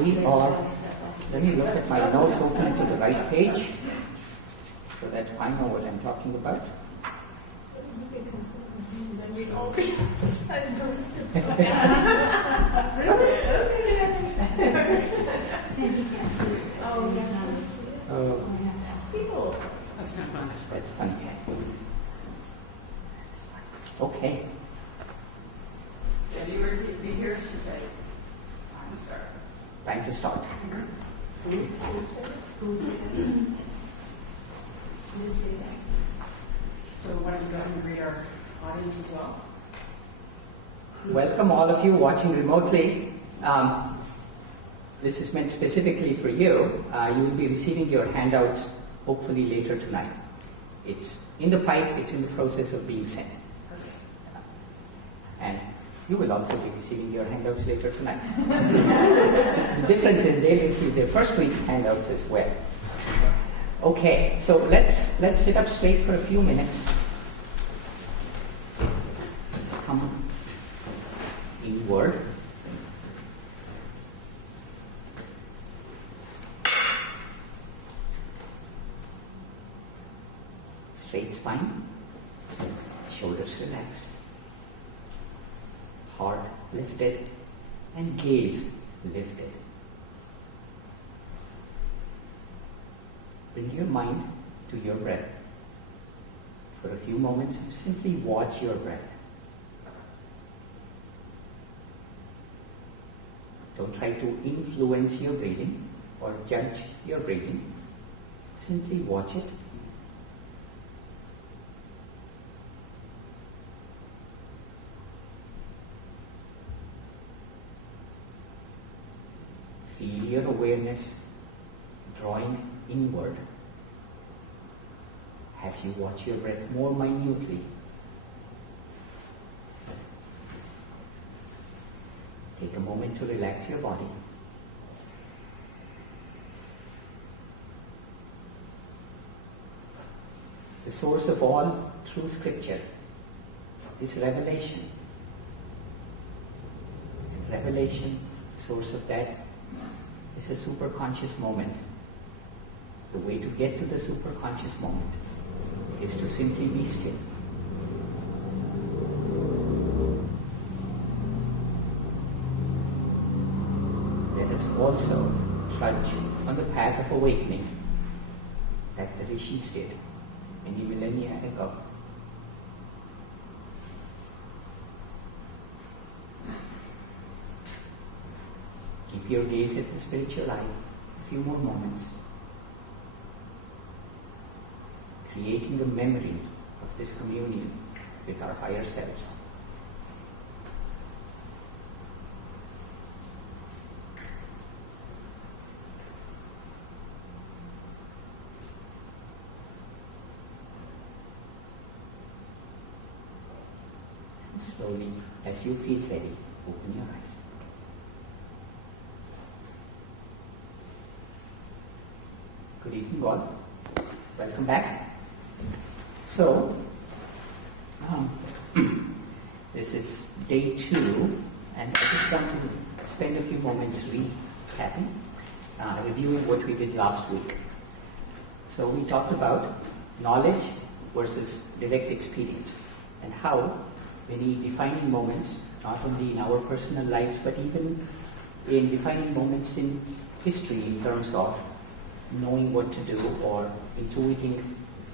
We are, let me look at my notes, open it to the right page so that I know what I'm talking about. That's not fun. That's funny. Okay. If you were to be here, she'd say, time to start. Time to start. So why don't you go ahead and greet our audience as well? Welcome all of you watching remotely. This is meant specifically for you. You will be receiving your handouts hopefully later tonight. It's in the pipe, it's in the process of being sent. And you will also be receiving your handouts later tonight. The difference is they'll receive their first week's handouts as well. Okay, so let's sit up straight for a few minutes. Just come inward. Straight spine, shoulders relaxed, heart lifted, and gaze lifted. Bring your mind to your breath. For a few moments, simply watch your breath. Don't try to influence your breathing or judge your breathing. Simply watch it. Feel your awareness drawing inward as you watch your breath more minutely. Take a moment to relax your body. The source of all true scripture is revelation. And revelation, the source of that, is a superconscious moment. The way to get to the superconscious moment is to simply be still. Let us also trudge on the path of awakening that the rishis did many millennia ago. Keep your gaze at the spiritual eye a few more moments, creating the memory of this communion with our higher selves. And slowly, as you feel ready, open your eyes. Good evening, all. Welcome back. So, this is day 2, and I just want to spend a few moments recapping, reviewing what we did last week. So we talked about knowledge versus direct experience, and how many defining moments, not only in our personal lives, but even in defining moments in history in terms of knowing what to do or intuiting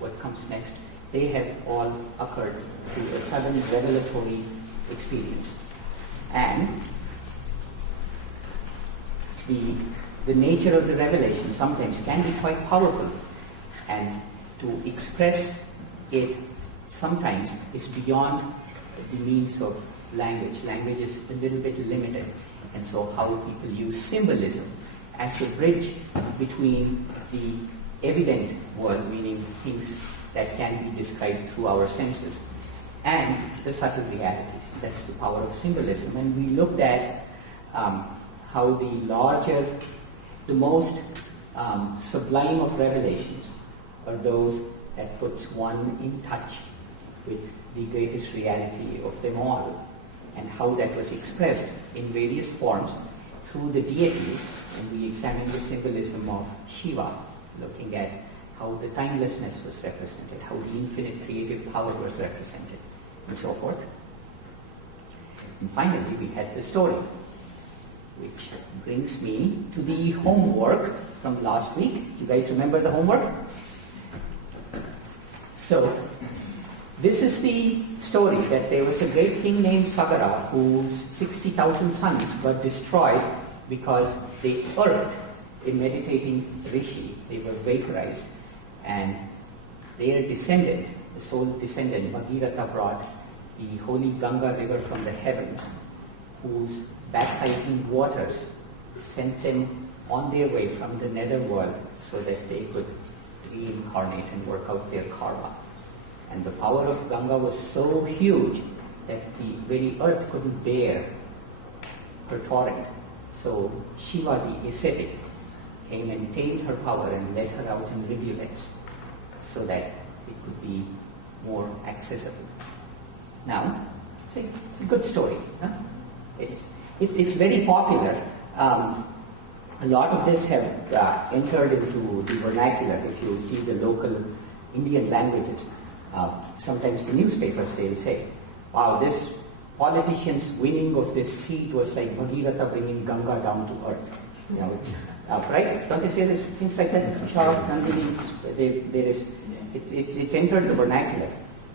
what comes next, they have all occurred through a sudden revelatory experience. And the nature of the revelation sometimes can be quite powerful, and to express it sometimes is beyond the means of language. Language is a little bit limited, and so how people use symbolism as a bridge between the evident world, meaning things that can be described through our senses, and the subtle realities. That's the power of symbolism. And we looked at how the most sublime of revelations are those that puts one in touch with the greatest reality of them all, and how that was expressed in various forms through the deities, and we examine the symbolism of Shiva, looking at how the timelessness was represented, how the infinite creative power was represented, and so forth. And finally, we had the story, which brings me to the homework from last week. You guys remember the homework? So, this is the story that there was a great king named Sagara whose 60,000 sons were destroyed because they irked a meditating rishi. They were vaporized, and their descendant, the sole descendant, Bhagirath, brought the holy Ganga river from the heavens, whose baptizing waters sent them on their way from the netherworld so that they could reincarnate and work out their karma. And the power of Ganga was so huge that the very earth couldn't bear her torrent. So Shiva, the ascetic, came and tamed her power and led her out in rivulets so that it could be more accessible. Now, it's a good story. Huh? It's very popular. A lot of this have entered into the vernacular. If you see the local Indian languages, sometimes the newspapers, they'll say, wow, this politician's winning of this seat was like Bhagirath bringing Ganga down to earth. You know, right? Don't they say this, things like that? Sharp, Nandini, it's entered the vernacular.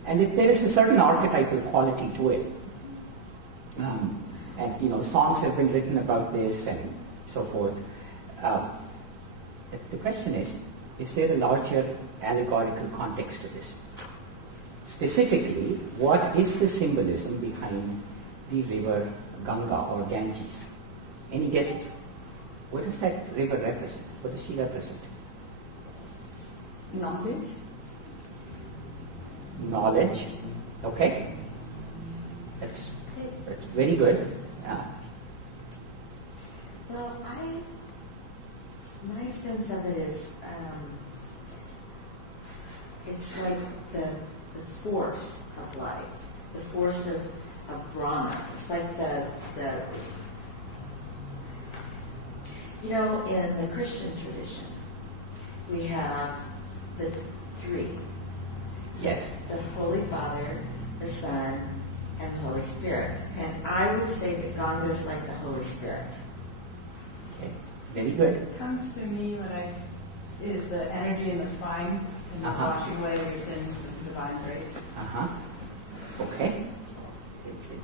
And there is a certain archetypal quality to it. And songs have been written about this and so forth. The question is there a larger allegorical context to this? Specifically, what is the symbolism behind the river Ganga or Ganges? Any guesses? What does that river represent? What does she represent? Knowledge. Knowledge. Okay. That's very good. Well, my sense of it is, it's like the force of life, the force of Brahma. It's like in the Christian tradition, we have the three. Yes. The Holy Father, the Son, and Holy Spirit. And I would say that Ganga is like the Holy Spirit. Okay. Very good. It comes to me is the energy in the spine and washing away your sins with divine grace. Okay.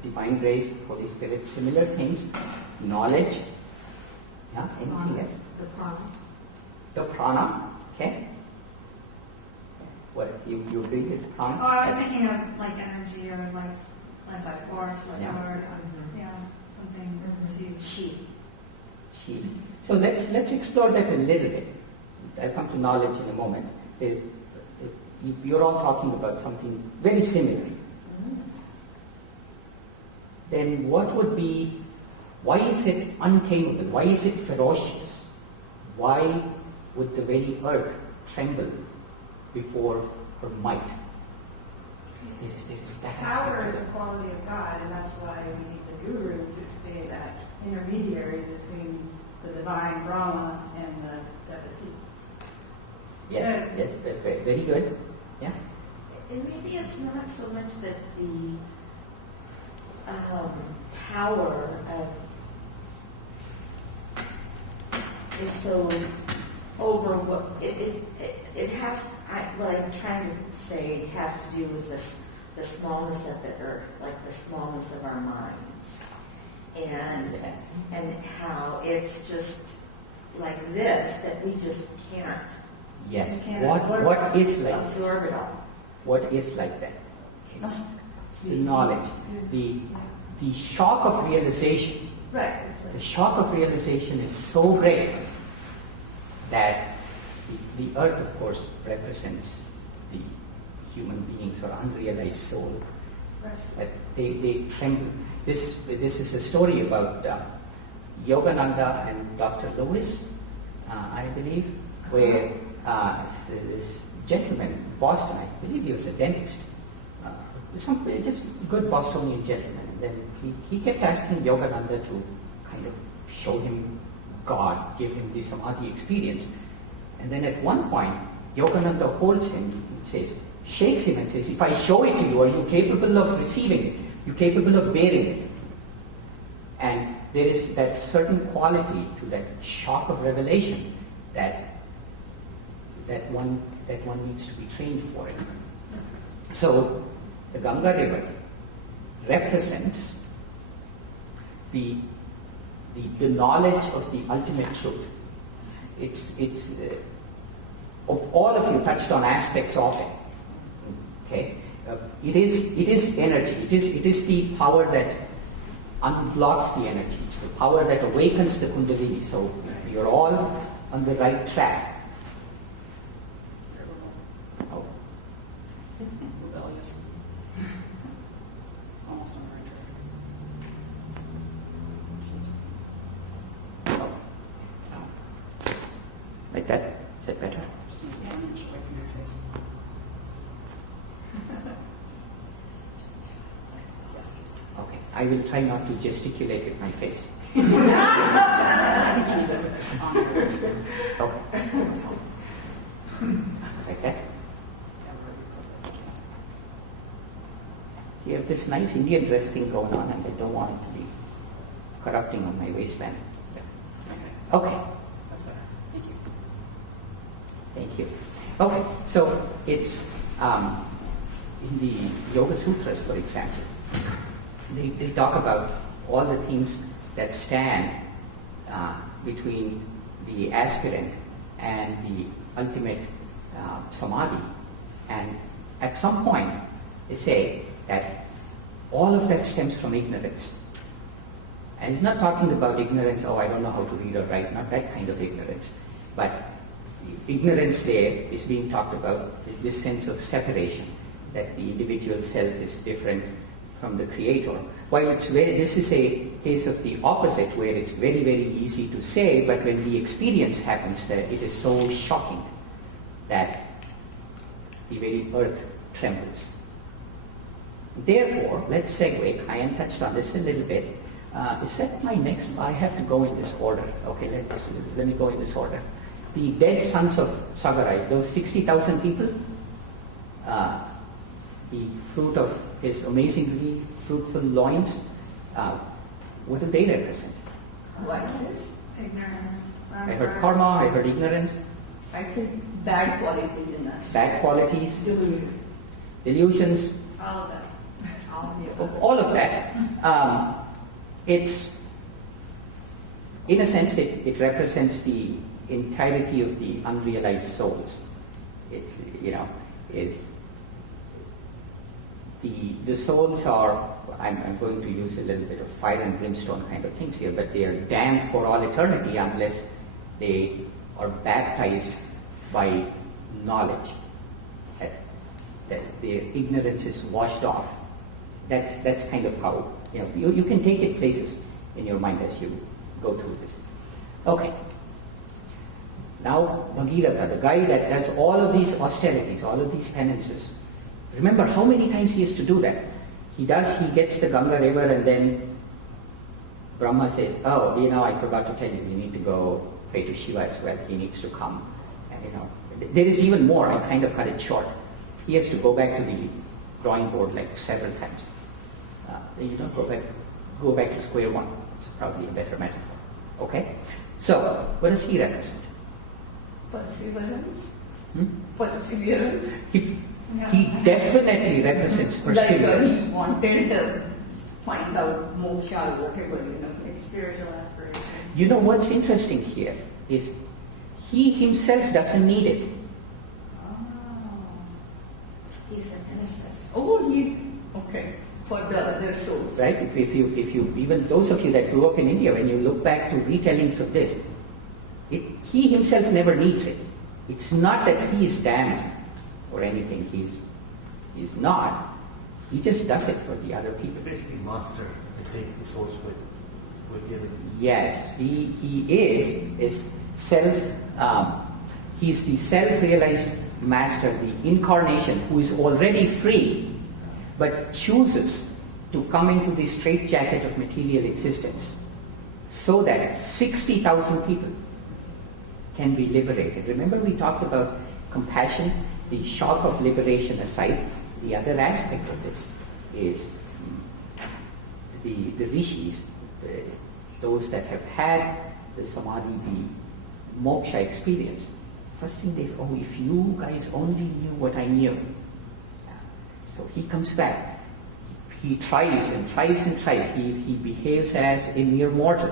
Divine grace, Holy Spirit, similar things. Knowledge. Yeah, anything else? The prana. The prana. Okay. What, you agree with prana? Oh, I was thinking of like energy or life force or something to Chi. So let's explore that a little bit. I'll come to knowledge in a moment. You're all talking about something very similar. Then what would be, why is it untamable? Why is it ferocious? Why would the very earth tremble before her might? There is that Power is a quality of God, and that's why we need the guru to stay that intermediary between the divine Brahma and the devotee. Yes, very good. Yeah. And maybe it's not so much that the power is so over what it has. What I'm trying to say has to do with the smallness of the earth, like the smallness of our minds, and how it's just like this that we just can't. Yes. Can't What is like absorb this? it all. What is like that? It's the knowledge, the shock of realization. Right. The shock of realization is so great that the earth, of course, represents the human beings or unrealized soul. That they tremble. This is a story about Yogananda and Dr. Lewis, I believe, where this gentleman in Boston, I believe he was a dentist, just good Bostonian gentleman. And then he kept asking Yogananda to kind of show him God, give him the samadhi experience. And then at one point, Yogananda holds him, shakes him and says, if I show it to you, are you capable of receiving it? Are you capable of bearing it? And there is that certain quality to that shock of revelation that one needs to be trained for it. So the Ganga River represents the knowledge of the ultimate truth. It's all of you touched on aspects of it. Okay, it is energy. It is the power that unblocks the energy. It's the power that awakens the Kundalini. So you're all on the right track. Oh. Rebellious. Almost on the right track. Oh. No. Like that? Is that better? Just needs 1 inch away from your face. Okay. I will try not to gesticulate with my face. Okay. Like that? So you have this nice Indian dress thing going on, and I don't want it to be corrupting on my waistband. Okay. That's better. Thank you. Thank you. Okay, so it's in the Yoga Sutras, for example, they talk about all the things that stand between the aspirant and the ultimate samadhi. And at some point, they say that all of that stems from ignorance. And it's not talking about ignorance, oh, I don't know how to read or write, not that kind of ignorance. But ignorance there is being talked about, this sense of separation, that the individual self is different from the creator. While this is a case of the opposite, where it's very, very easy to say, but when the experience happens, that it is so shocking that the very earth trembles. Therefore, let's segue. Kayan touched on this a little bit. Is that my next? I have to go in this order. Okay, let me go in this order. The dead sons of Sagarai, those 60,000 people, the fruit of his amazingly fruitful loins, what do they represent? What is this? Ignorance. I heard karma, I heard ignorance, I think bad qualities in us. bad qualities, delusions, All of that. all of that. It's, in a sense, it represents the entirety of the unrealized souls. It's, the souls are, I'm going to use a little bit of fire and brimstone kind of things here, but they are damned for all eternity unless they are baptized by knowledge. That their ignorance is washed off. That's kind of how, you can take it places in your mind as you go through this. Okay. Now, Bhagirath, the guy that does all of these austerities, all of these penances, remember how many times he has to do that? He gets the Ganga river, and then Brahma says, oh, I forgot to tell you, you need to go pray to Shiva as well. He needs to come. And, there is even more. I kind of cut it short. He has to go back to the drawing board like several times. Go back to square one. It's probably a better metaphor. Okay? So, what does he represent? Perseverance. Perseverance. He definitely represents perseverance. Like he wanted to find out moksha or whatever, Like spiritual aspiration. You know what's interesting here is he himself doesn't need it. He's an intercessor. Oh, he's okay for the other souls. Right? If you even those of you that grew up in India, when you look back to retellings of this, he himself never needs it. It's not that he is damned or anything. He's not. He just does it for the other people. Basically, master to take the source with the other. Yes, he is self. He's the self-realized master, the incarnation, who is already free, but chooses to come into the straitjacket of material existence. so that 60,000 people can be liberated. Remember we talked about compassion, the shock of liberation aside. The other aspect of this is the rishis, those that have had the samadhi, the moksha experience. First thing they thought, oh, if you guys only knew what I knew. So he comes back. He tries and tries and tries. He behaves as a mere mortal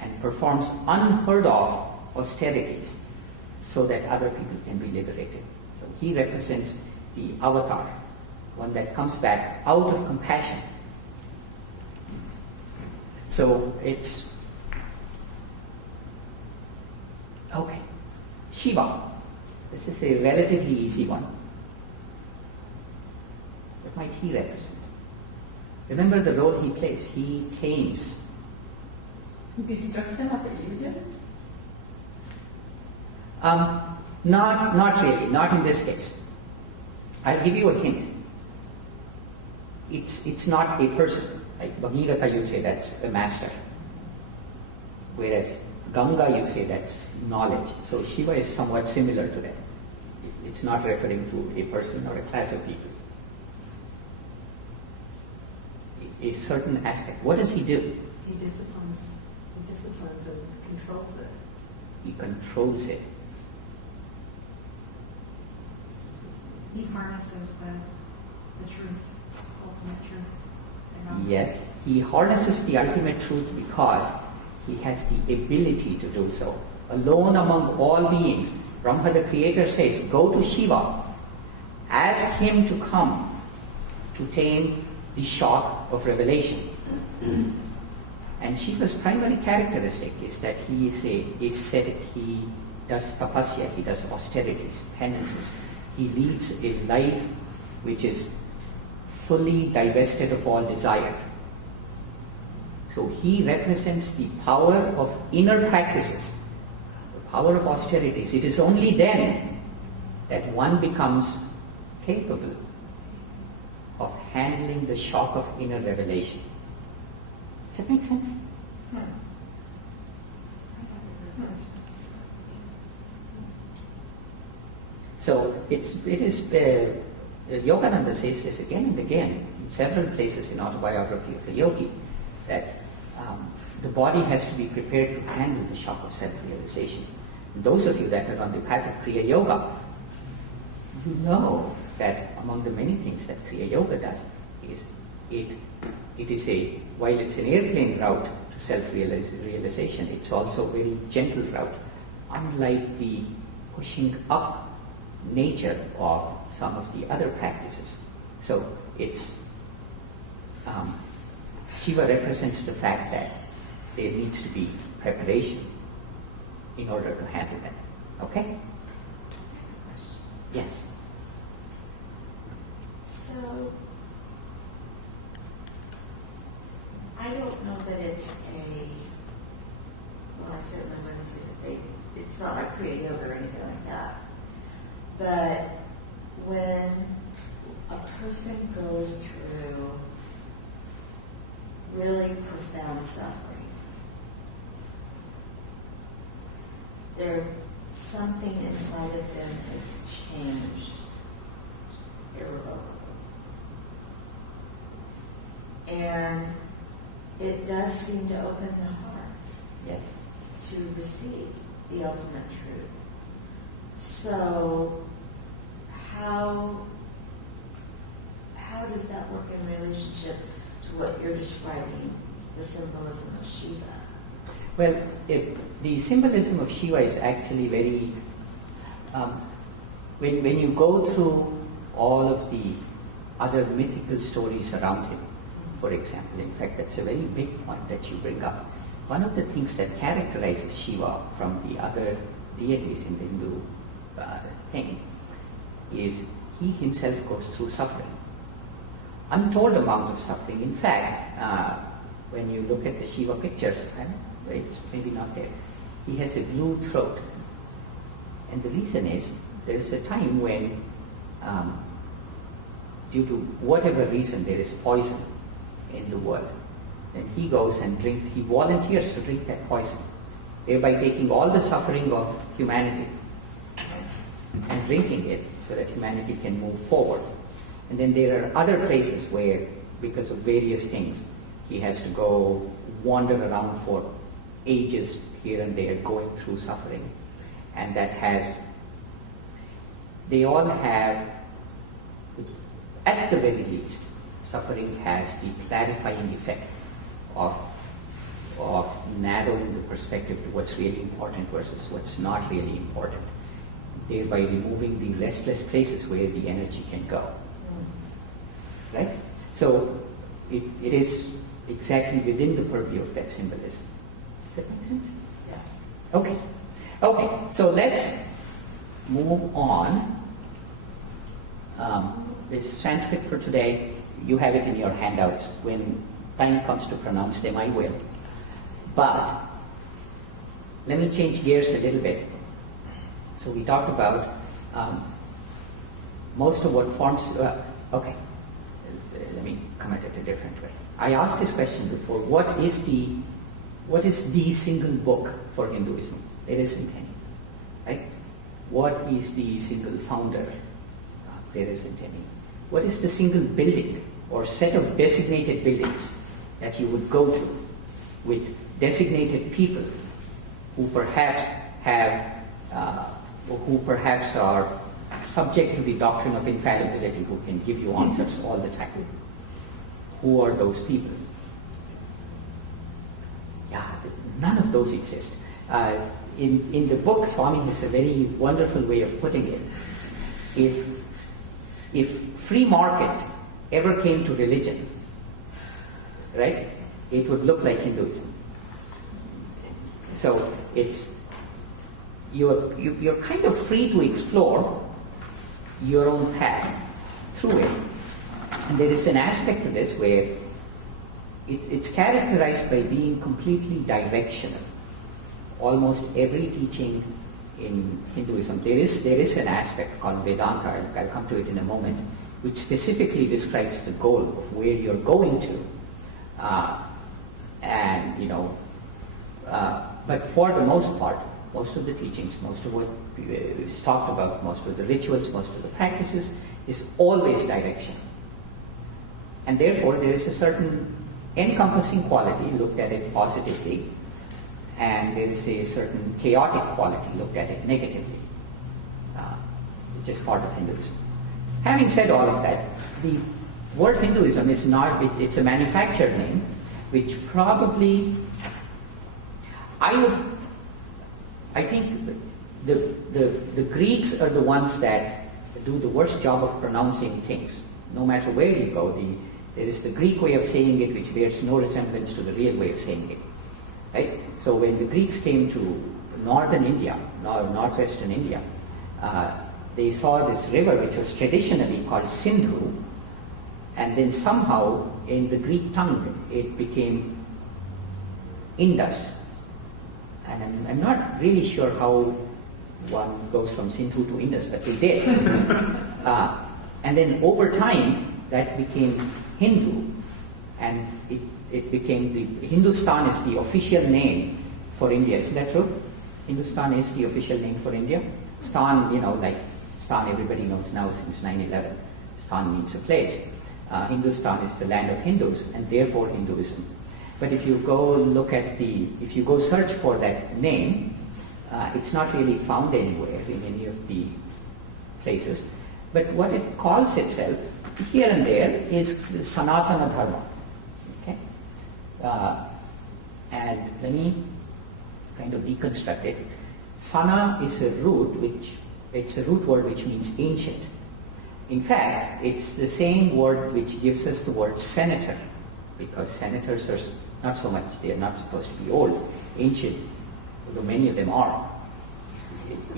and performs unheard of austerities so that other people can be liberated. So he represents the avatar, one that comes back out of compassion. So it's okay. Shiva. This is a relatively easy one. What might he represent? Remember the role he plays. He tames. Destruction of illusion? Not really. Not in this case. I'll give you a hint. It's not a person. Like Bhagirath, you say that's a master. Whereas Ganga, you say that's knowledge. So Shiva is somewhat similar to that. It's not referring to a person or a class of people. A certain aspect. What does he do? He disciplines and controls it. He controls it. He harnesses the truth, ultimate truth. Yes, he harnesses the ultimate truth because he has the ability to do so. Alone among all beings, Brahma the Creator says, go to Shiva, ask him to come to tame the shock of revelation. And Shiva's primary characteristic is that he is ascetic. He does tapasya, he does austerities, penances. He leads a life which is fully divested of all desire. So he represents the power of inner practices, the power of austerities. It is only then that one becomes capable of handling the shock of inner revelation. Does that make sense? So it is Yogananda says this again and again in several places in Autobiography of a Yogi, that the body has to be prepared to handle the shock of self-realization. And those of you that are on the path of Kriya Yoga, you know that among the many things that Kriya Yoga does is it is while it's an airplane route to self-realization, it's also a very gentle route, unlike the pushing up nature of some of the other practices. So it's Shiva represents the fact that there needs to be preparation in order to handle that. Okay? Yes. So, I don't know that it's well, I certainly wouldn't say that it's not like Kriya Yoga or anything like that. But when a person goes through really profound suffering, something inside of them has changed irrevocably. And it does seem to open the heart, Yes. to receive the ultimate truth. So how does that work in relationship to what you're describing, the symbolism of Shiva? Well, the symbolism of Shiva is actually very... when you go through all of the other mythical stories around him, for example, in fact, that's a very big point that you bring up. One of the things that characterizes Shiva from the other deities in the Hindu thing is he himself goes through suffering. Untold amount of suffering. In fact, when you look at the Shiva pictures, it's maybe not there, he has a blue throat. And the reason is, there is a time when, due to whatever reason, there is poison in the world. then he goes and he volunteers to drink that poison, thereby taking all the suffering of humanity and drinking it so that humanity can move forward. And then there are other places where, because of various things, he has to go wander around for ages here and there, going through suffering. And they all have, at the very least, suffering has the clarifying effect of narrowing the perspective to what's really important versus what's not really important, thereby removing the restless places where the energy can go. Right? So it is exactly within the purview of that symbolism. Does that make sense? Yes. Okay, so let's move on. This Sanskrit for today, you have it in your handouts. When time comes to pronounce them, I will. But let me change gears a little bit. So we talked about most of what forms... okay, let me come at it a different way. I asked this question before. What is the single book for Hinduism? There isn't any. Right? What is the single founder? There isn't any. What is the single building or set of designated buildings that you would go to with designated people who perhaps are subject to the doctrine of infallibility, who can give you answers all the time? Who are those people? Yeah, none of those exist. In the book, Swami has a very wonderful way of putting it. If free market ever came to religion, right, it would look like Hinduism. So you're kind of free to explore your own path through it. And there is an aspect to this where it's characterized by being completely directional. Almost every teaching in Hinduism, there is an aspect called Vedanta, I'll come to it in a moment, which specifically describes the goal of where you're going to. But for the most part, most of the teachings, most of what is talked about, most of the rituals, most of the practices is always direction. And therefore there is a certain encompassing quality looked at it positively, and there is a certain chaotic quality looked at it negatively, which is part of Hinduism. Having said all of that, the word Hinduism is not, it's a manufactured name, which probably, I think the Greeks are the ones that do the worst job of pronouncing things. No matter where you go, there is the Greek way of saying it which bears no resemblance to the real way of saying it. Right? So when the Greeks came to northern India, northwestern India, they saw this river which was traditionally called Sindhu, and then somehow in the Greek tongue it became Indus. And I'm not really sure how one goes from Sindhu to Indus, but they did. And then over time that became Hindu, and it became Hindustan is the official name for India. Isn't that true? Hindustan is the official name for India. Stan, like Stan everybody knows now since 9/11. Stan means a place. Hindustan is the land of Hindus, and therefore Hinduism. But if you go search for that name, it's not really found anywhere in any of the places. But what it calls itself here and there is the Sanatana Dharma. Okay? And let me kind of deconstruct it. Sana is a root word which means ancient. In fact, it's the same word which gives us the word senator, because senators are not so much, they are not supposed to be old, ancient, although many of them are.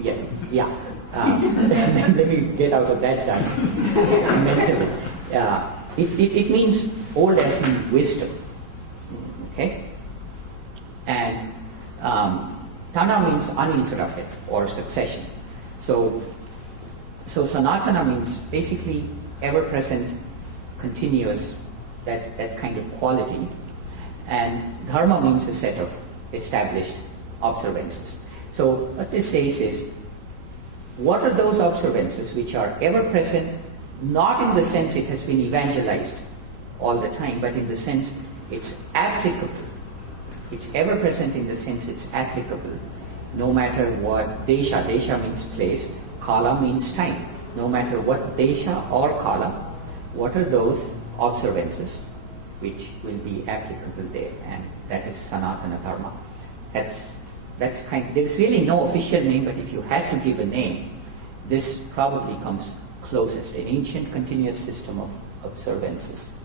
Yeah. Let me get out of that mentally. It means old as in wisdom. Okay? And Tana means uninterrupted or succession. So Sanatana means basically ever-present, continuous, that kind of quality. And dharma means a set of established observances. So what this says is, what are those observances which are ever present, not in the sense it has been evangelized all the time, but in the sense it's applicable. It's ever present in the sense it's applicable, no matter what desha. Desha means place, kala means time. No matter what desha or kala, what are those observances which will be applicable there? And that is Sanatana Dharma. That's kind of, there's really no official name, but if you had to give a name, this probably comes closest, an ancient continuous system of observances.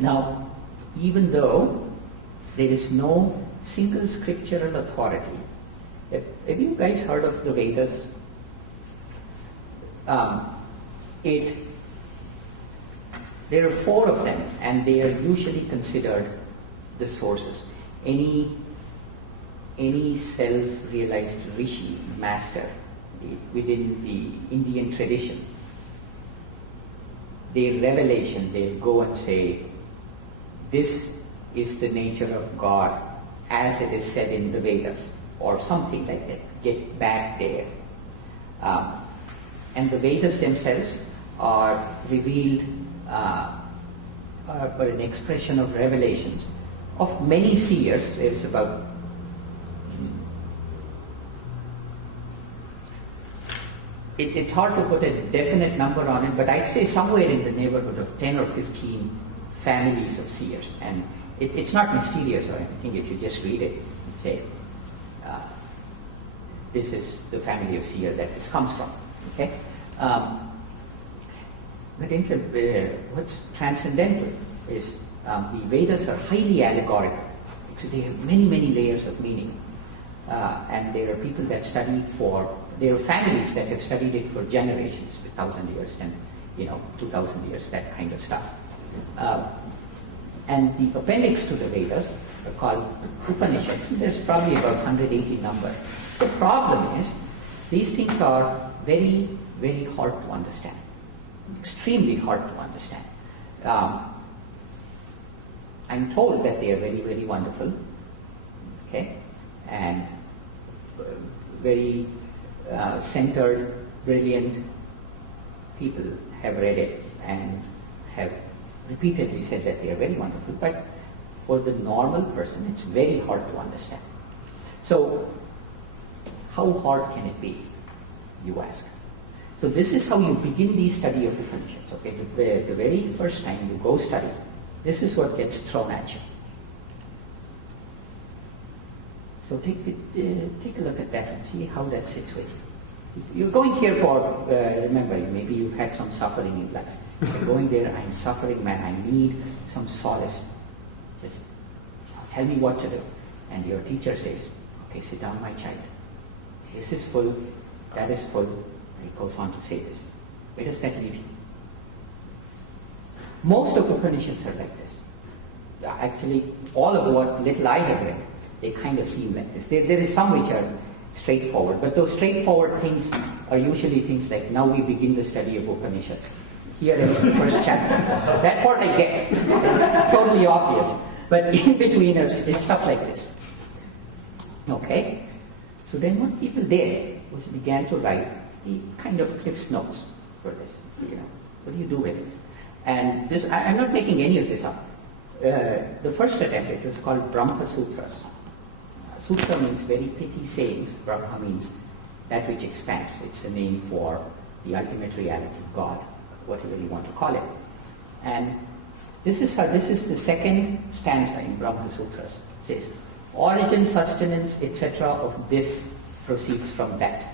Now, even though there is no single scriptural authority, have you guys heard of the Vedas? There are 4 of them, and they are usually considered the sources. Any self-realized rishi, master, within the Indian tradition, their revelation, they'll go and say, this is the nature of God as it is said in the Vedas, or something like that. Get back there. And the Vedas themselves are revealed, are an expression of revelations of many seers. There's about it's hard to put a definite number on it, but I'd say somewhere in the neighborhood of 10 or 15 families of seers. And it's not mysterious or anything. If you just read it, say, this is the family of seer that this comes from. Okay? But what's transcendental is the Vedas are highly allegorical. So they have many, many layers of meaning. And there are people that study there are families that have studied it for generations, 1,000 years and 2,000 years, that kind of stuff. And the appendix to the Vedas are called Upanishads. There's probably about 180 number. The problem is, these things are very, very hard to understand. Extremely hard to understand. I'm told that they are very, very wonderful. Okay? And very centered, brilliant people have read it and have repeatedly said that they are very wonderful, but for the normal person it's very hard to understand. So how hard can it be, you ask? So this is how you begin the study of Upanishads. Okay, the very first time you go study, this is what gets thrown at you. So take a look at that and see how that sits with you. You're going here for, remember, maybe you've had some suffering in life. You're going there, I'm suffering, man, I need some solace. Just tell me what to do. And your teacher says, okay, sit down, my child. This is full, that is full. And he goes on to say this. Where does that leave you? Most of Upanishads are like this. Actually, all of what little I have read, they kind of seem like this. There is some which are straightforward, but those straightforward things are usually things like, now we begin the study of Upanishads. Here is the first chapter. That part I get. Totally obvious. But in between it's stuff like this. Okay? So then what people did was began to write the kind of Cliff's Notes for this. What do you do with it? And this, I'm not making any of this up. The first attempt, it was called Brahma Sutras. Sutra means very pithy sayings. Brahma means that which expands. It's a name for the ultimate reality, God, whatever you want to call it. And this is the second stanza in Brahma Sutras. It says, origin, sustenance, etc. of this proceeds from that.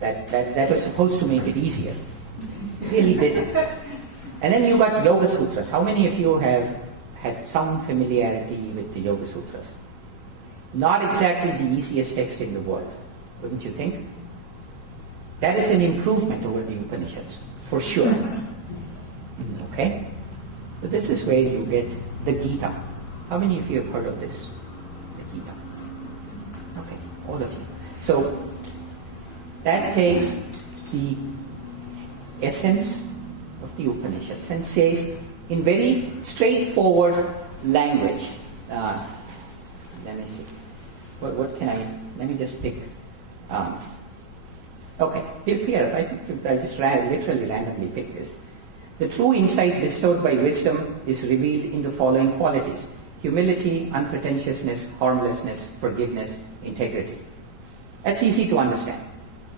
That was supposed to make it easier. It really didn't. And then you got Yoga Sutras. How many of you have had some familiarity with the Yoga Sutras? Not exactly the easiest text in the world, wouldn't you think? That is an improvement over the Upanishads, for sure. Okay? So this is where you get the Gita. How many of you have heard of this? The Gita. Okay, all of you. So that takes the essence of the Upanishads and says, in very straightforward language. Let me see. What can I? Let me just pick. Okay, here I just literally randomly picked this. The true insight bestowed by wisdom is revealed in the following qualities: humility, unpretentiousness, harmlessness, forgiveness, integrity. That's easy to understand,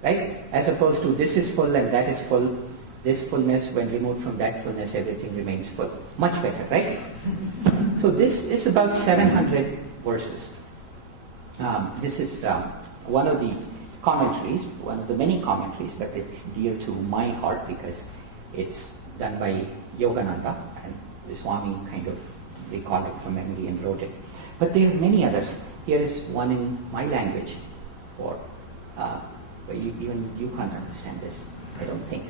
right? As opposed to this is full and that is full. This fullness, when removed from that fullness, everything remains full. Much better, right? So this is about 700 verses. This is one of the commentaries, one of the many commentaries, but it's dear to my heart because it's done by Yogananda, and the Swami kind of recalled it from memory and wrote it. But there are many others. Here is one in my language, or but even you can't understand this, I don't think.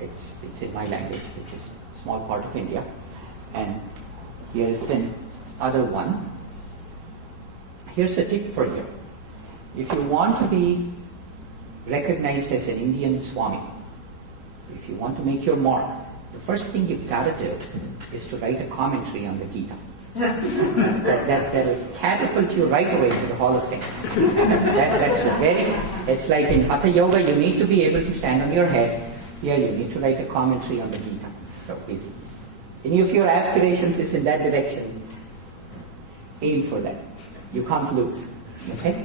It's in my language, which is a small part of India. And here's another one. Here's a tip for you. If you want to be recognized as an Indian Swami, if you want to make your mark, the first thing you've got to do is to write a commentary on the Gita. That'll catapult you right away to the Hall of Fame. It's like in Hatha Yoga, you need to be able to stand on your head. Here you need to write a commentary on the Gita. So if any of your aspirations is in that direction, aim for that. You can't lose. Okay?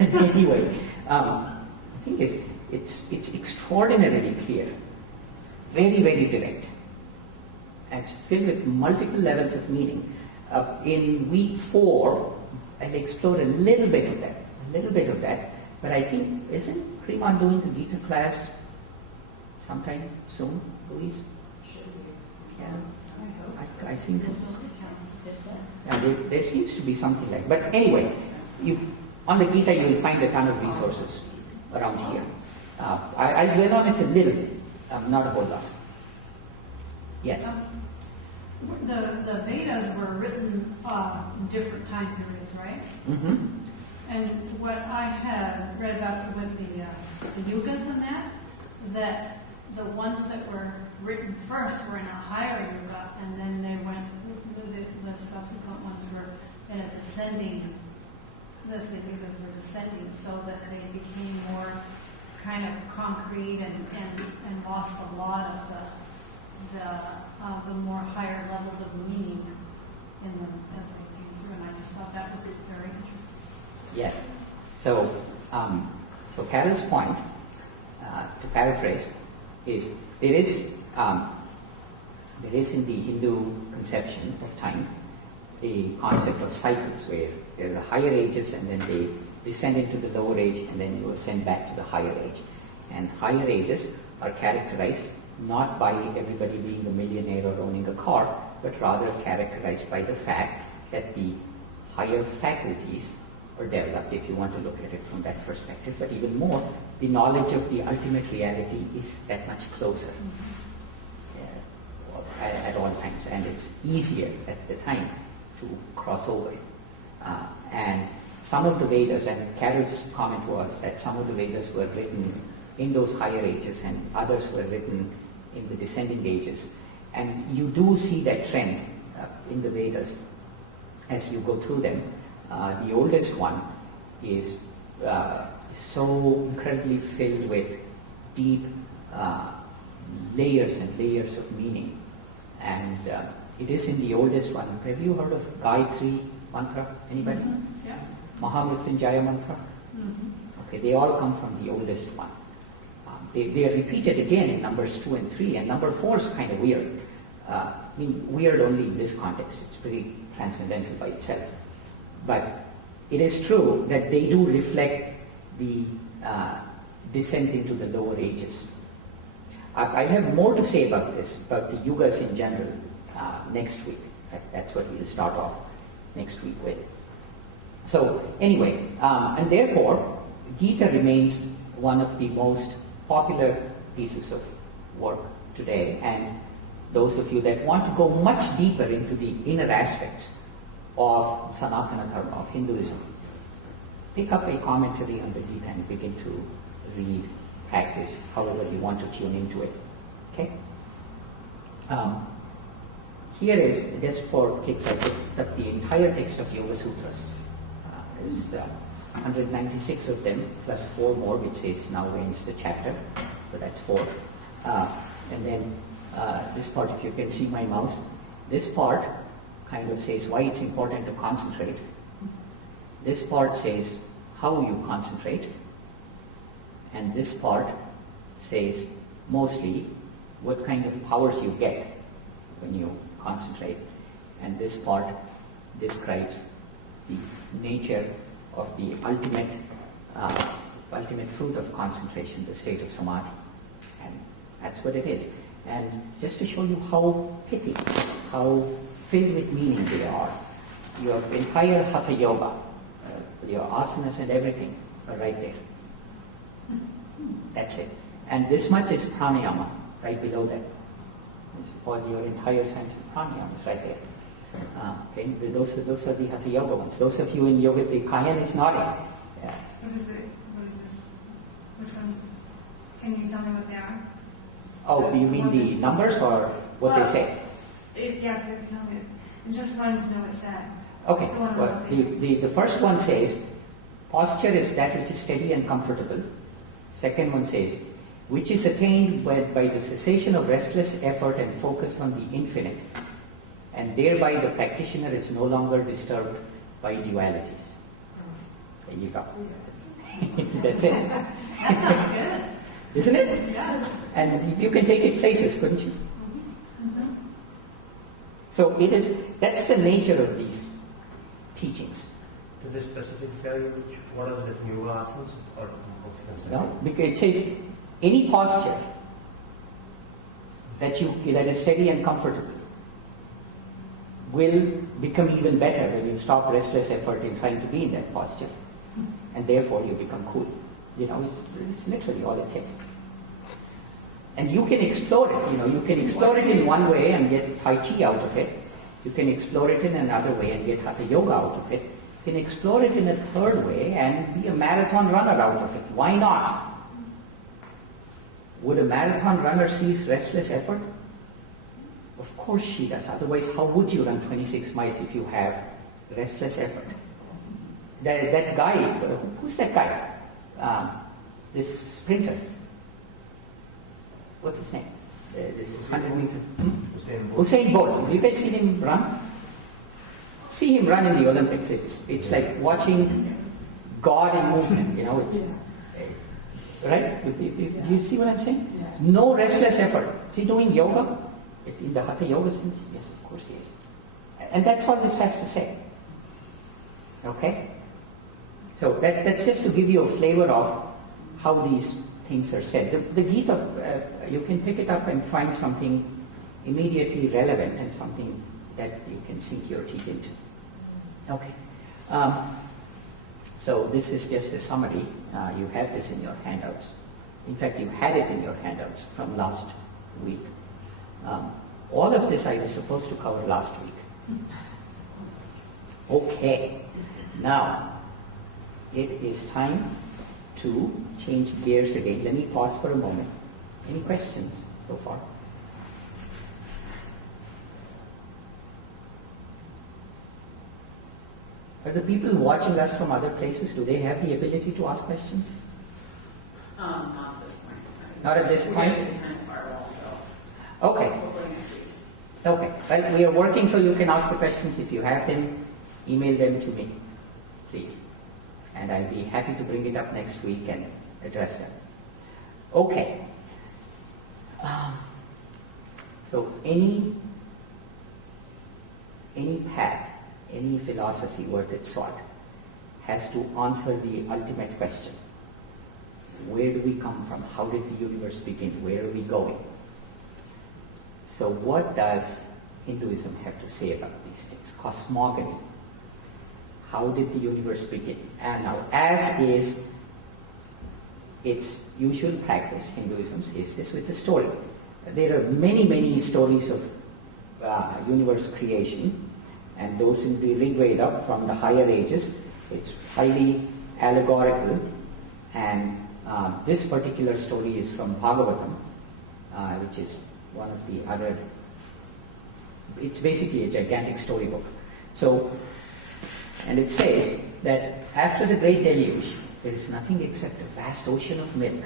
Anyway, the thing is, it's extraordinarily clear, very, very direct, and it's filled with multiple levels of meaning. In week 4, I'll explore a little bit of that. But I think, isn't Kriman doing the Gita class sometime soon, Louise? Yeah, I think there seems to be something like. But anyway, on the Gita you will find a ton of resources around here. I'll dwell on it a little bit, not a whole lot. Yes. The Vedas were written in different time periods, right? Mm-hmm. And what I had read about with the yugas and that the ones that were written first were in a higher yuga, and then the subsequent ones were in a descending, as the yugas were descending, so that they became more kind of concrete and lost a lot of the more higher levels of meaning in them as they came through, and I just thought that was very interesting. Yes. So Carol's point, to paraphrase, is there is in the Hindu conception of time a concept of cycles where there are the higher ages and then they descend into the lower age and then you ascend back to the higher age. And higher ages are characterized not by everybody being a millionaire or owning a car, but rather characterized by the fact that the higher faculties are developed, if you want to look at it from that perspective. But even more, the knowledge of the ultimate reality is that much closer at all times, and it's easier at the time to cross over. And some of the Vedas, and Carol's comment was that some of the Vedas were written in those higher ages and others were written in the descending ages. And you do see that trend in the Vedas as you go through them. The oldest one is so incredibly filled with deep layers and layers of meaning. And it is in the oldest one. Have you heard of Gayatri mantra? Anybody? Mm-hmm. Yeah. Mahamrityunjaya mantra? Mm-hmm. Okay, they all come from the oldest one. They are repeated again in numbers 2 and 3, and number 4 is kind of weird. I mean, weird only in this context. It's pretty transcendental by itself. But it is true that they do reflect the descent into the lower ages. I have more to say about this, about the yugas in general, next week. That's what we'll start off next week with. So anyway, and therefore, Gita remains one of the most popular pieces of work today, and those of you that want to go much deeper into the inner aspects of Sanatana Dharma, of Hinduism, pick up a commentary on the Gita and begin to read, practice, however you want to tune into it. Okay? Here is, just for kicks, I picked up the entire text of Yoga Sutras. There's 196 of them, plus 4 more, which says now ends the chapter. So that's 4. And then this part, if you can see my mouse, this part kind of says why it's important to concentrate. This part says how you concentrate. And this part says mostly what kind of powers you get when you concentrate. And this part describes the nature of the ultimate fruit of concentration, the state of samadhi. And that's what it is. And just to show you how pithy, how filled with meaning they are, your entire hatha yoga, your asanas and everything are right there. That's it. And this much is pranayama, right below that. It's all your entire science of pranayama is right there. Okay, those are the hatha yoga ones. Those of you in yoga, the Kayan is nodding. Yeah. What is this? Which ones? Can you tell me what they are? Oh, you mean the numbers or what they say? Yeah, if you could tell me. I just wanted to know what it said. Okay, well, the first one says, posture is that which is steady and comfortable. Second one says, which is attained by the cessation of restless effort and focus on the infinite, and thereby the practitioner is no longer disturbed by dualities. There you go. That's it. That sounds good. Isn't it? Yeah. And you can take it places, couldn't you? Mm-hmm. So that's the nature of these teachings. Does this specifically tell you what are the different yoga asanas? Or No? Because it says any posture that is steady and comfortable will become even better when you stop restless effort in trying to be in that posture, and therefore you become cool. It's literally all it says. And you can explore it. You can explore it in one way and get Tai Chi out of it. You can explore it in another way and get Hatha Yoga out of it. You can explore it in a third way and be a marathon runner out of it. Why not? Would a marathon runner cease restless effort? Of course she does. Otherwise, how would you run 26 miles if you have restless effort? That guy, who's that guy? This sprinter. What's his name? This 100 meter. Usain Bolt. Have you guys seen him run? See him run in the Olympics. It's like watching God in movement. It's right. You see what I'm saying? No restless effort. Is he doing yoga? In the Hatha Yoga sense? Yes, of course he is. And that's all this has to say. Okay? So that's just to give you a flavor of how these things are said. The Gita, you can pick it up and find something immediately relevant and something that you can sink your teeth into. Okay. So this is just a summary. You have this in your handouts. In fact, you had it in your handouts from last week. All of this I was supposed to cover last week. Okay. Now, it is time to change gears again. Let me pause for a moment. Any questions so far? Are the people watching us from other places, do they have the ability to ask questions? Not at this point. Not at this We're point? getting behind the firewall, so Okay. hopefully next week. Okay. Well, we are working so you can ask the questions. If you have them, email them to me, please. And I'll be happy to bring it up next week and address them. Okay. So any path, any philosophy worth its salt has to answer the ultimate question. Where do we come from? How did the universe begin? Where are we going? So what does Hinduism have to say about these things? Cosmogony. How did the universe begin? And now, as is its usual practice, Hinduism is this with a story. There are many, many stories of universe creation, and those in the Rig Veda from the higher ages. It's highly allegorical, and this particular story is from Bhagavatam, which is one of the other it's basically a gigantic storybook. So, and it says that after the great deluge, there is nothing except a vast ocean of milk.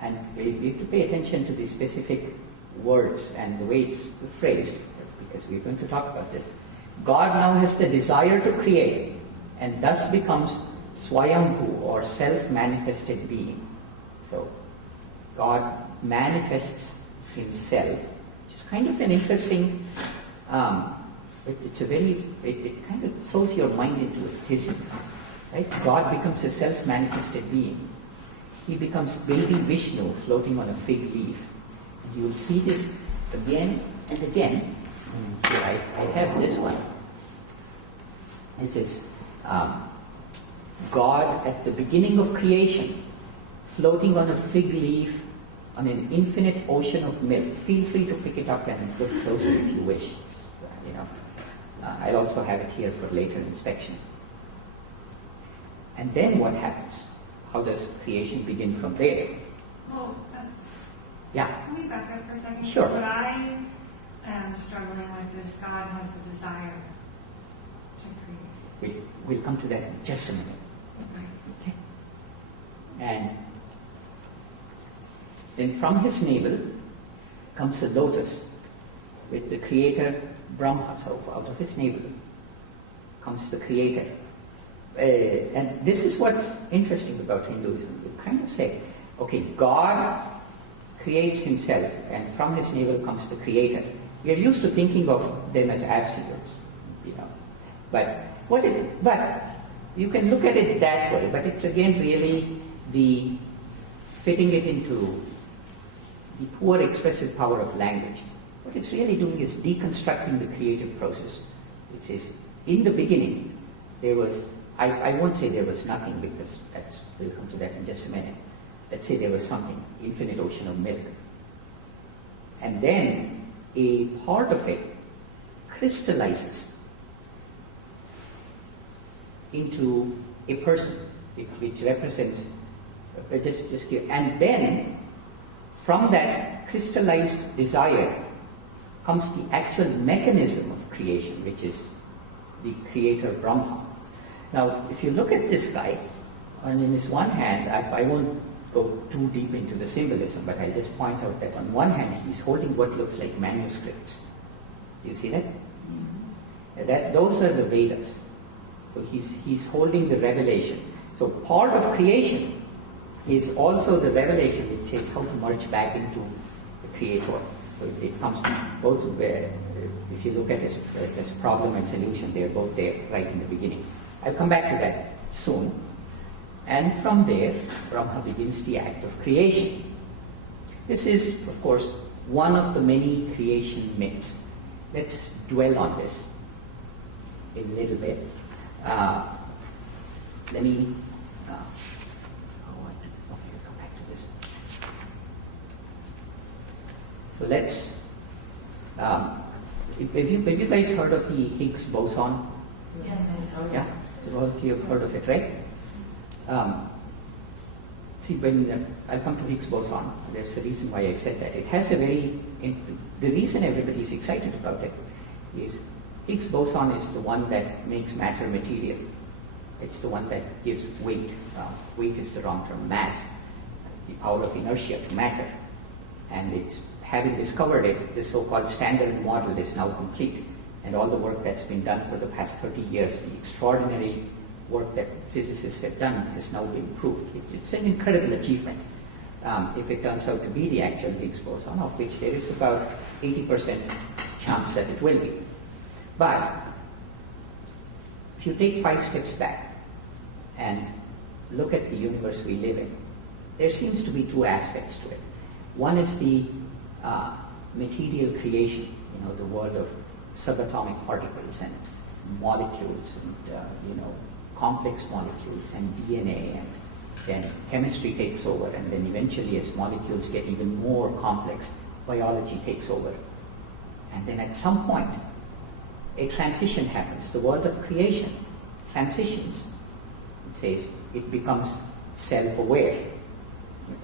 And we have to pay attention to the specific words and the way it's phrased, because we're going to talk about this. God now has the desire to create, and thus becomes Swayambhu, or self-manifested being. So, God manifests himself, which is kind of an interesting, it kind of throws your mind into a tizzy, right? God becomes a self-manifested being. He becomes baby Vishnu floating on a fig leaf. And you will see this again and again. Here, I have this one. This is God at the beginning of creation, floating on a fig leaf on an infinite ocean of milk. Feel free to pick it up and look closer if you wish. I'll also have it here for later inspection. And then what happens? How does creation begin from there? Well, Yeah. can we back up for a second? Sure. What I am struggling with is God has the desire to create. We'll come to that in just a minute. Okay. And then from his navel comes a lotus with the creator Brahma. So out of his navel comes the creator. And this is what's interesting about Hinduism. You kind of say, okay, God creates himself, and from his navel comes the creator. We are used to thinking of them as absolutes, But you can look at it that way, but it's again really the fitting it into the poor expressive power of language. What it's really doing is deconstructing the creative process, which is, in the beginning, there was, I won't say there was nothing, because we'll come to that in just a minute. Let's say there was something, infinite ocean of milk. And then a part of it crystallizes into a person, which represents, and then from that crystallized desire comes the actual mechanism of creation, which is the creator Brahma. Now, if you look at this guy, and in his one hand, I won't go too deep into the symbolism, but I'll just point out that on one hand, he's holding what looks like manuscripts. You see that? Mm-hmm. Those are the Vedas. So he's holding the revelation. So part of creation is also the revelation which says how to merge back into the creator. So it comes both, if you look at it as problem and solution, they're both there right in the beginning. I'll come back to that soon. And from there, Brahma begins the act of creation. This is, of course, one of the many creation myths. Let's dwell on this a little bit. Let me come back to this. So let's, have you guys heard of the Higgs boson? Yes. Yeah? All of you have heard of it, right? See, when I'll come to Higgs boson, there's a reason why I said that. It has a the reason everybody is excited about it is Higgs boson is the one that makes matter material. It's the one that gives weight. Weight is the wrong term, mass, the power of inertia to matter. And it's, having discovered it, this so-called standard model is now complete. And all the work that's been done for the past 30 years, the extraordinary work that physicists have done has now been proved. It's an incredible achievement. If it turns out to be the actual Higgs boson, of which there is about 80% chance that it will be. But if you take 5 steps back and look at the universe we live in, there seems to be 2 aspects to it. One is the material creation, the world of subatomic particles and molecules and complex molecules and DNA, and then chemistry takes over, and then eventually as molecules get even more complex, biology takes over. And then at some point, a transition happens. The world of creation transitions. It says it becomes self-aware.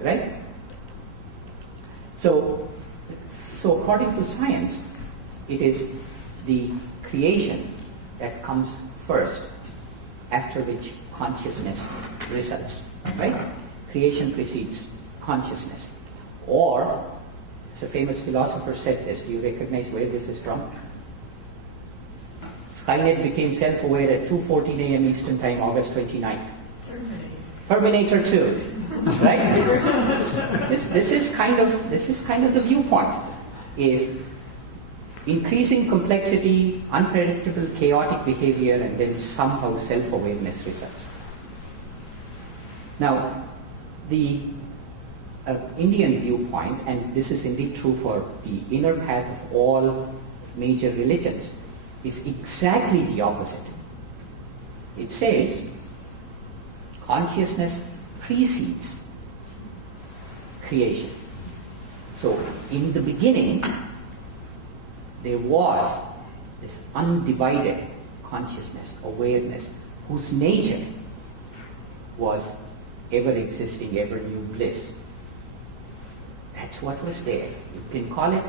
Right? So according to science, It is the creation that comes first, after which consciousness results. Right? Creation precedes consciousness. Or, as a famous philosopher said this, do you recognize where this is from? Skynet became self-aware at 2:14 a.m. Eastern Time, August 29th. Terminator 2. Right? This is kind of the viewpoint. Is increasing complexity, unpredictable, chaotic behavior, and then somehow self-awareness results. Now, the Indian viewpoint, and this is indeed true for the inner path of all major religions, is exactly the opposite. It says consciousness precedes creation. So, in the beginning, there was this undivided consciousness, awareness, whose nature was ever-existing, ever-new bliss. That's what was there. You can call it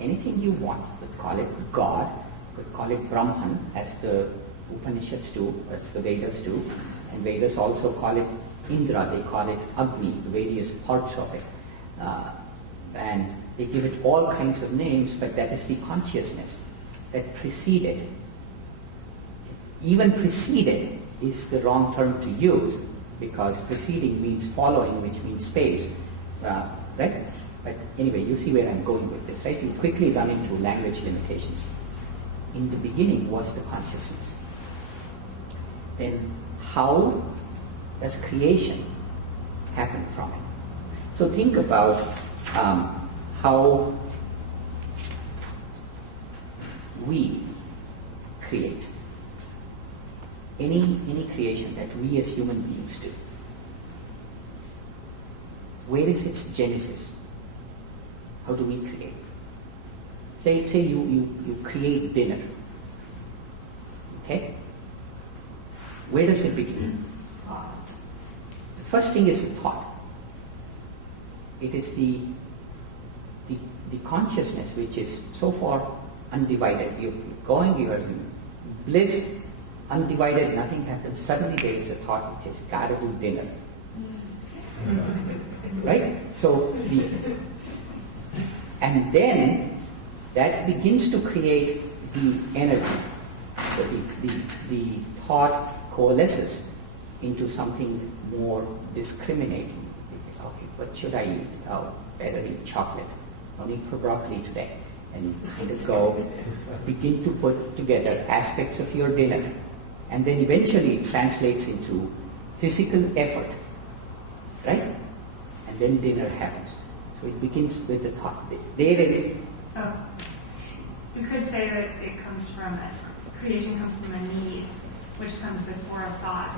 anything you want. You could call it God, you could call it Brahman, as the Upanishads do, as the Vedas do, and Vedas also call it Indra, they call it Agni, the various parts of it. And they give it all kinds of names, but that is the consciousness that preceded. Even preceded is the wrong term to use, because preceding means following, which means space. Right? But anyway, you see where I'm going with this, right? You quickly run into language limitations. In the beginning was the consciousness. Then how does creation happen from it? So think about how we create. Any creation that we as human beings do. Where is its genesis? How do we create? Say you create dinner. Okay? Where does it begin? The first thing is thought. It is the consciousness which is so far undivided. You're in bliss, undivided, nothing happens. Suddenly there is a thought which is, gotta do dinner. Right? So, and then that begins to create the energy. So the thought coalesces into something more discriminating. Okay, what should I eat? Oh, better eat chocolate. No need for broccoli today. And go begin to put together aspects of your dinner. And then eventually it translates into physical effort. Right? And then dinner happens. So it begins with the thought. You could say that it comes from creation comes from a need, which comes before a thought,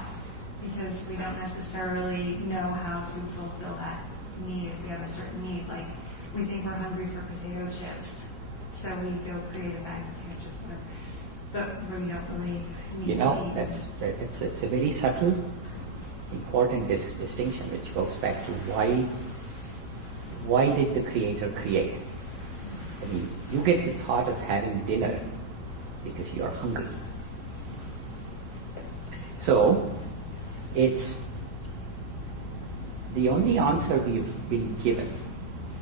because we don't necessarily know how to fulfill that need. If we have a certain need, like we think we're hungry for potato chips, so we go create a bag of potato chips, but we don't believe we need to eat. It's a very subtle, important distinction, which goes back to why did the Creator create? I mean, you get the thought of having dinner because you're hungry. So, it's the only answer we've been given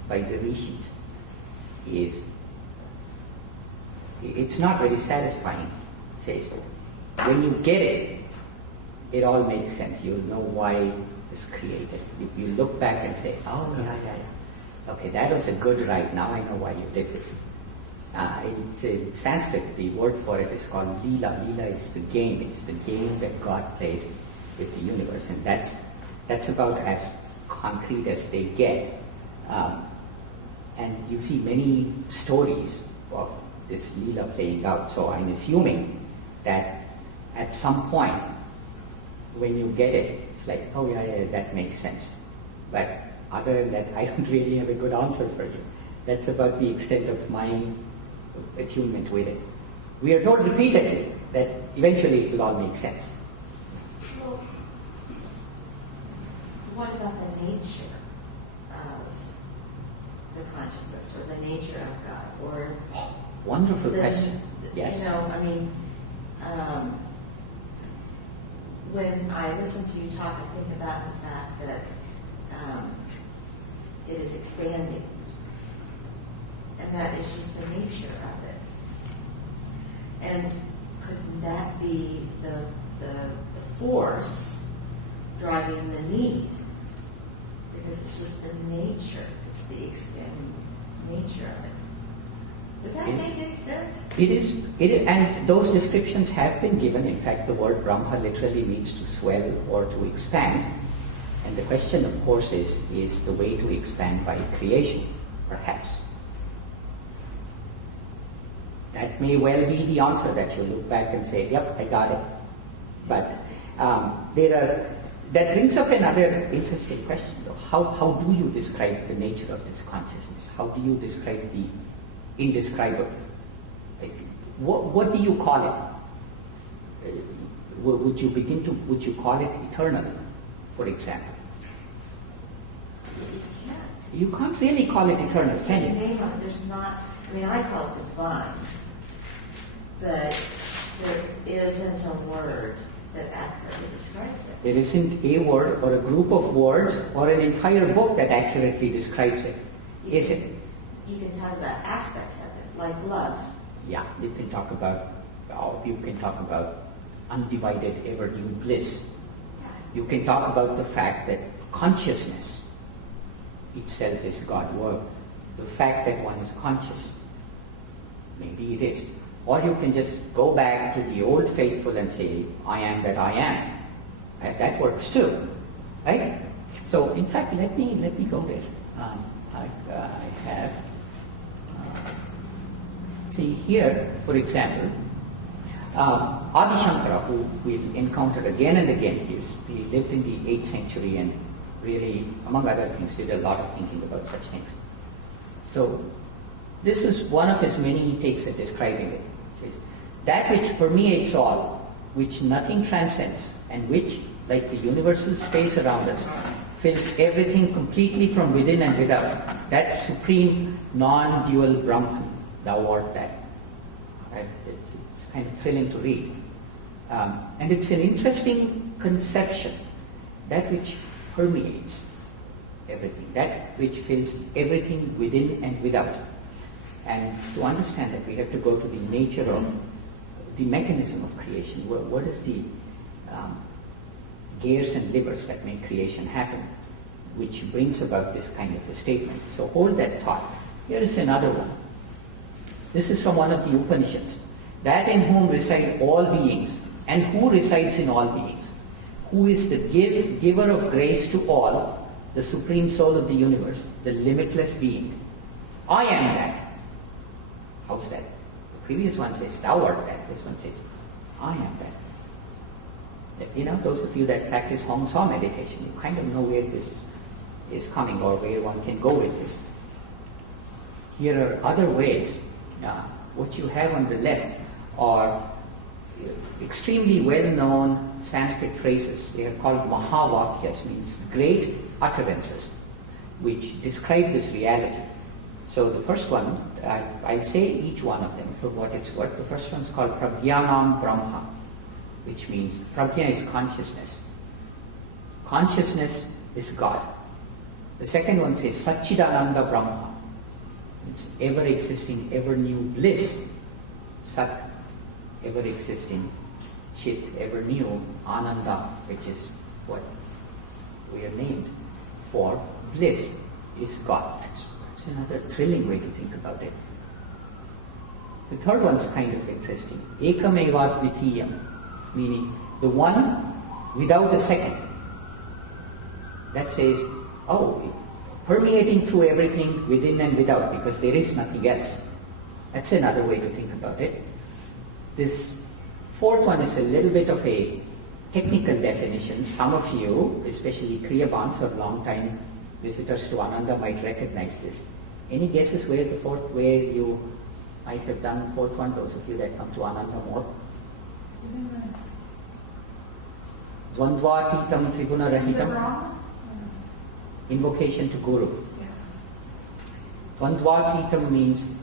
by the rishis is, it's not very satisfying, says, when you get it, it all makes sense. You'll know why it was created. You look back and say, oh, yeah. Okay, that was a good ride. Now I know why you did this. In Sanskrit, the word for it is called Leela. Leela is the game. It's the game that God plays with the universe. And that's about as concrete as they get. And you see many stories of this Leela playing out. So I'm assuming that at some point, when you get it, it's like, oh yeah, that makes sense. But other than that, I don't really have a good answer for you. That's about the extent of my attunement with it. We are told repeatedly that eventually it will all make sense. Well, what about the nature of the consciousness, or the nature of God, or Wonderful then, question. Yes. You know, I mean, when I listen to you talk, I think about the fact that it is expanding, and that is just the nature of it. And couldn't that be the force driving the need? Because it's just the nature, it's the expanding nature of it. Does that make any sense? It is, and those descriptions have been given. In fact, the word Brahma literally means to swell or to expand. And the question, of course, is the way to expand by creation, perhaps. That may well be the answer, that you look back and say, yep, I got it. But that brings up another interesting question, though. How do you describe the nature of this consciousness? How do you describe the indescribable? What do you call it? Would you call it eternal, for example? You can't really call it eternal, can you? Name on it, there's not, I mean, I call it divine, but there isn't a word that accurately describes it. There isn't a word or a group of words or an entire book that accurately describes it, is it? You can talk about aspects of it, like love. Yeah, you can talk about undivided ever new bliss. You can talk about the fact that consciousness itself is God's word. The fact that one is conscious. Maybe it is. Or you can just go back to the old faithful and say, I am that I am. And that works too. Right? So in fact, let me go there. I have see here, for example, Adi Shankara, who we'll encounter again and again. He lived in the 8th century and really, among other things, did a lot of thinking about such things. So this is one of his many takes at describing it. He says, that which permeates all, which nothing transcends, and which, like the universal space around us, fills everything completely from within and without, that supreme non-dual Brahman, thou art that. Right? It's kind of thrilling to read. And it's an interesting conception, that which permeates everything, that which fills everything within and without. And to understand that, we have to go to the nature of the mechanism of creation. What is the gears and levers that make creation happen, which brings about this kind of a statement. So hold that thought. Here is another one. This is from one of the Upanishads. That in whom reside all beings, and who resides in all beings, who is the giver of grace to all, the supreme soul of the universe, the limitless being. I am that. How's that? The previous one says, thou art that. This one says, I am that. You know, those of you that practice Hong Sau meditation, you kind of know where this is coming or where one can go with this. Here are other ways. What you have on the left are extremely well-known Sanskrit phrases. They are called Mahavakyas, means great utterances, which describe this reality. So the first one, I'll say each one of them for what it's worth. The first one is called Prajnanam Brahma, which means Prajna is consciousness. Consciousness is God. The second one says Satchidananda Brahma. It's ever-existing, ever-new bliss. Sat, ever-existing. Chit, ever-new. Ananda, which is what we are named for. Bliss is God. That's another thrilling way to think about it. The third one's kind of interesting. Ekameva dvitiyam, meaning the one without the second. That says, permeating through everything within and without, because there is nothing else. That's another way to think about it. This fourth one is a little bit of a technical definition. Some of you, especially Kriyabans or long-time visitors to Ananda, might recognize this. Any guesses where you might have done the fourth one, those of you that come to Ananda more? Dvandvatitam Triguna-rahitam. Invocation to Guru. Dvandvatitam means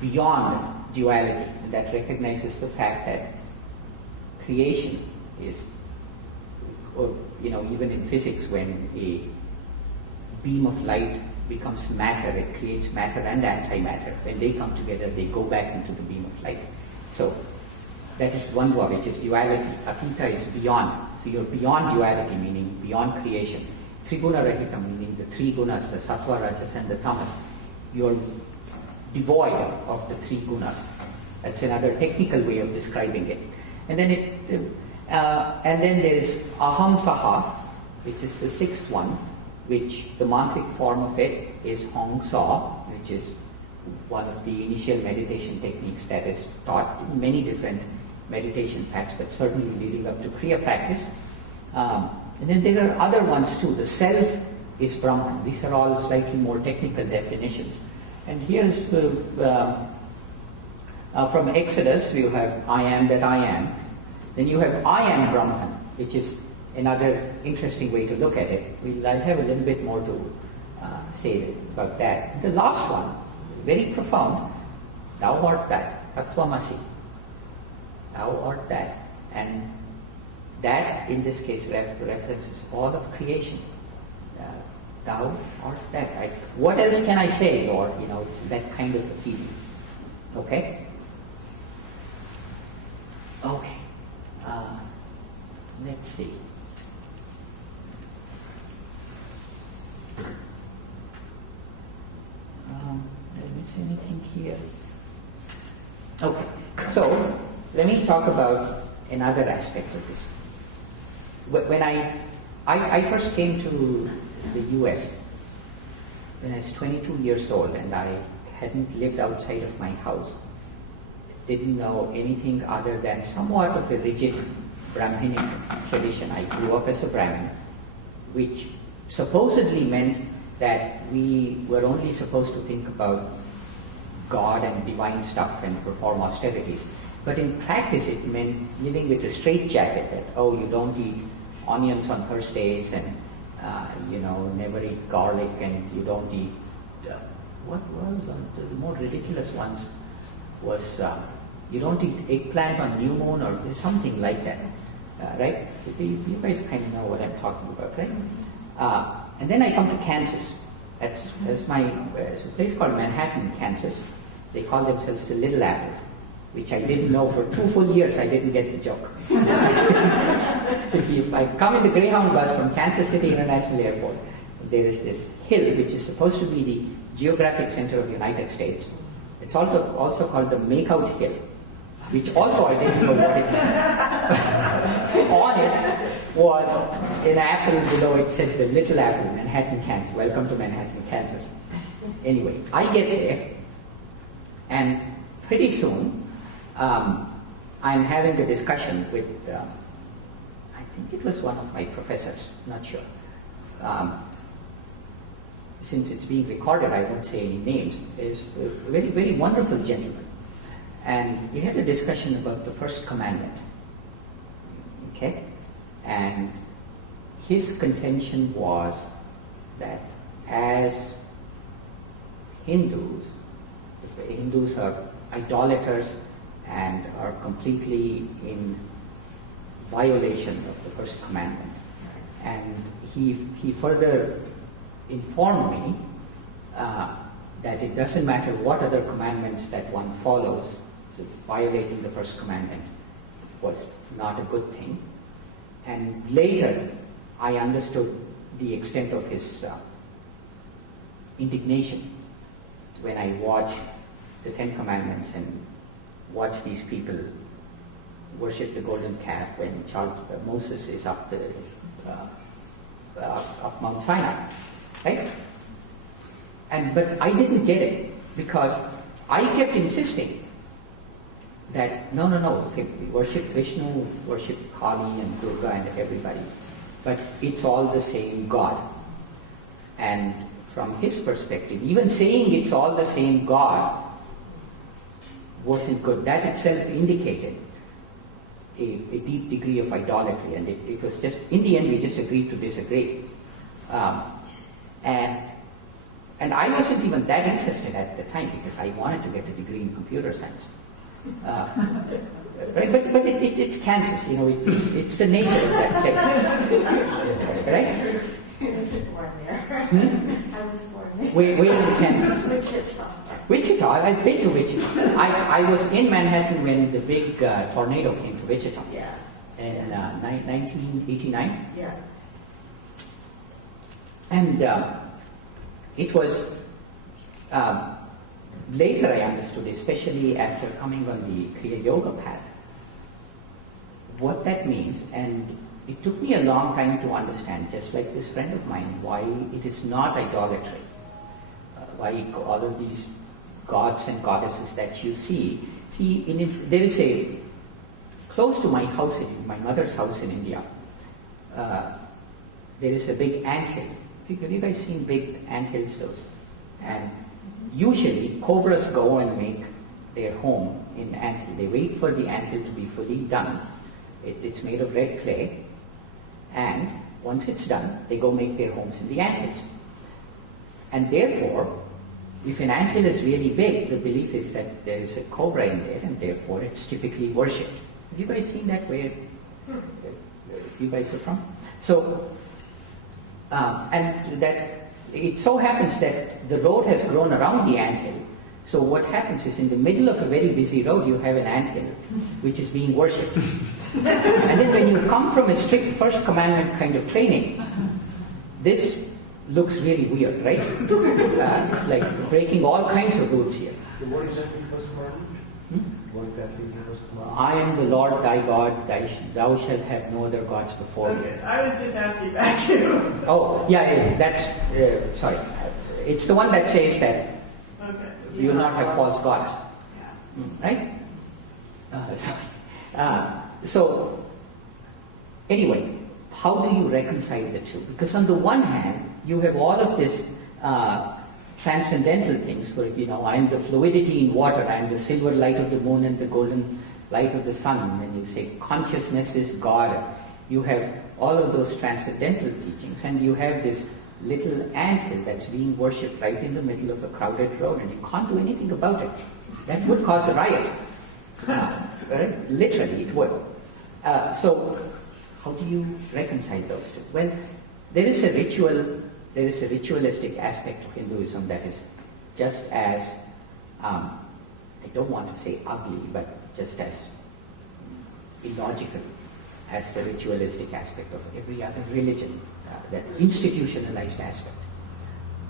beyond duality, and that recognizes the fact that creation is, or even in physics, when a beam of light becomes matter, it creates matter and antimatter. When they come together, they go back into the beam of light. So that is Dvandva, which is duality. Atita is beyond. So you're beyond duality, meaning beyond creation. Triguna Rahita, meaning the three gunas, the sattva, rajas, and the tamas. You're devoid of the three gunas. That's another technical way of describing it. And then there is Aham Saha, which is the sixth one, which the mantric form of it is Hong Sa, which is one of the initial meditation techniques that is taught in many different meditation paths, but certainly leading up to Kriya practice. And then there are other ones too. The self is Brahman. These are all slightly more technical definitions. And here's from Exodus, you have I am that I am. Then you have I am Brahman, which is another interesting way to look at it. I'll have a little bit more to say about that. The last one, very profound, thou art that, Tattvamasi. Thou art that. And that, in this case, references all of creation. Thou art that. What else can I say, Lord? It's that kind of a feeling. Okay? Okay. Let's see. Did I miss anything here? Okay. So, let me talk about another aspect of this. When I first came to the US, when I was 22 years old, and I hadn't lived outside of my house, didn't know anything other than somewhat of a rigid Brahminic tradition. I grew up as a Brahmin, which supposedly meant that we were only supposed to think about God and divine stuff and perform austerities. But in practice it meant living with a straitjacket that, you don't eat onions on Thursdays and, never eat garlic, and you don't eat, what was the more ridiculous ones was, you don't eat eggplant on new moon, or there's something like that, right? You guys kind of know what I'm talking about, right? And then I come to Kansas. That's it's a place called Manhattan, Kansas. They call themselves the Little Apple, which I didn't know for 2 full years. I didn't get the joke. If I come in the Greyhound bus from Kansas City International Airport, there is this hill which is supposed to be the geographic center of the United States. It's also called the Makeout Hill, which also I didn't know what it meant. On it was an apple below. It said the Little Apple, Manhattan, Kansas. Welcome to Manhattan, Kansas. Anyway, I get there, and pretty soon I'm having a discussion with, I think it was one of my professors, not sure. Since it's being recorded, I won't say any names. There's a very, very wonderful gentleman. And we had a discussion about the first commandment. Okay? And his contention was that as Hindus are idolaters and are completely in violation of the first commandment. And he further informed me that it doesn't matter what other commandments that one follows, so violating the first commandment was not a good thing. And later I understood the extent of his indignation when I watched the 10 Commandments and watch these people worship the golden calf when Moses is up Mount Sinai, right? But I didn't get it because I kept insisting that no, okay, we worship Vishnu, worship Kali and Durga and everybody, but it's all the same God. And from his perspective, even saying it's all the same God wasn't good. That itself indicated a deep degree of idolatry, and it was just, in the end, we just agreed to disagree. And And I wasn't even that interested at the time because I wanted to get a degree in computer science. Right? But it's Kansas, it's the nature of that place. Right? I was born there. I was born there. Where in Kansas? Wichita. Wichita, I've been to Wichita. I was in Manhattan when the big tornado came to Wichita Yeah. in 1989. Yeah. And it was, later I understood, especially after coming on the Kriya Yoga path, what that means. And it took me a long time to understand, just like this friend of mine, why it is not idolatry. Why all of these gods and goddesses that you see. There is a, close to my house, my mother's house in India, there is a big anthill. Have you guys seen big anthills? Those? And usually cobras go and make their home in anthill. They wait for the anthill to be fully done. It's made of red clay. And once it's done, they go make their homes in the anthills. And therefore, if an anthill is really big, the belief is that there is a cobra in there, and therefore it's typically worshipped. Have you guys seen that where you guys are from? So, and that it so happens that the road has grown around the anthill. So what happens is, in the middle of a very busy road, you have an anthill which is being worshipped. And then when you come from a strict first commandment kind of training, this looks really weird, right? It's like breaking all kinds of rules here. What exactly is the first commandment? What exactly is the first commandment? I am the Lord thy God, thou shalt have no other gods before me. Okay, I was just asking that too. Oh, yeah, that's, sorry. It's the one that says that Okay. you will not have false gods. Yeah. Right? So, anyway, how do you reconcile the two? Because on the one hand, you have all of this transcendental things where, I am the fluidity in water, I am the silver light of the moon and the golden light of the sun. When you say consciousness is God, you have all of those transcendental teachings, and you have this little anthill that's being worshipped right in the middle of a crowded road, and you can't do anything about it. That would cause a riot. Right? Literally, it would. So, how do you reconcile those two? Well, there is a ritualistic aspect of Hinduism that is just as, I don't want to say ugly, but just as illogical as the ritualistic aspect of every other religion, that institutionalized aspect.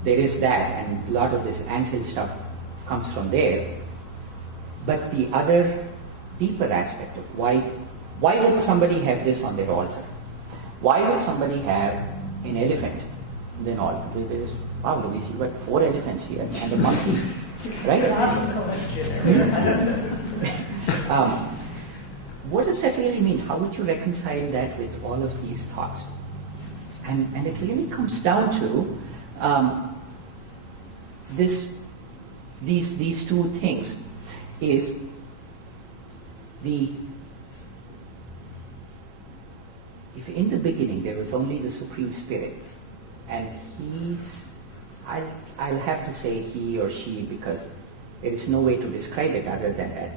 There is that, and a lot of this anthill stuff comes from there. But the other deeper aspect of why would somebody have this on their altar? Why would somebody have an elephant? Then all there is, wow, Louise, you got 4 elephants here and a monkey, right? What does that really mean? How would you reconcile that with all of these thoughts? And it really comes down to these two things. Is if in the beginning there was only the Supreme Spirit, and I'll have to say he or she because there is no way to describe it other than that,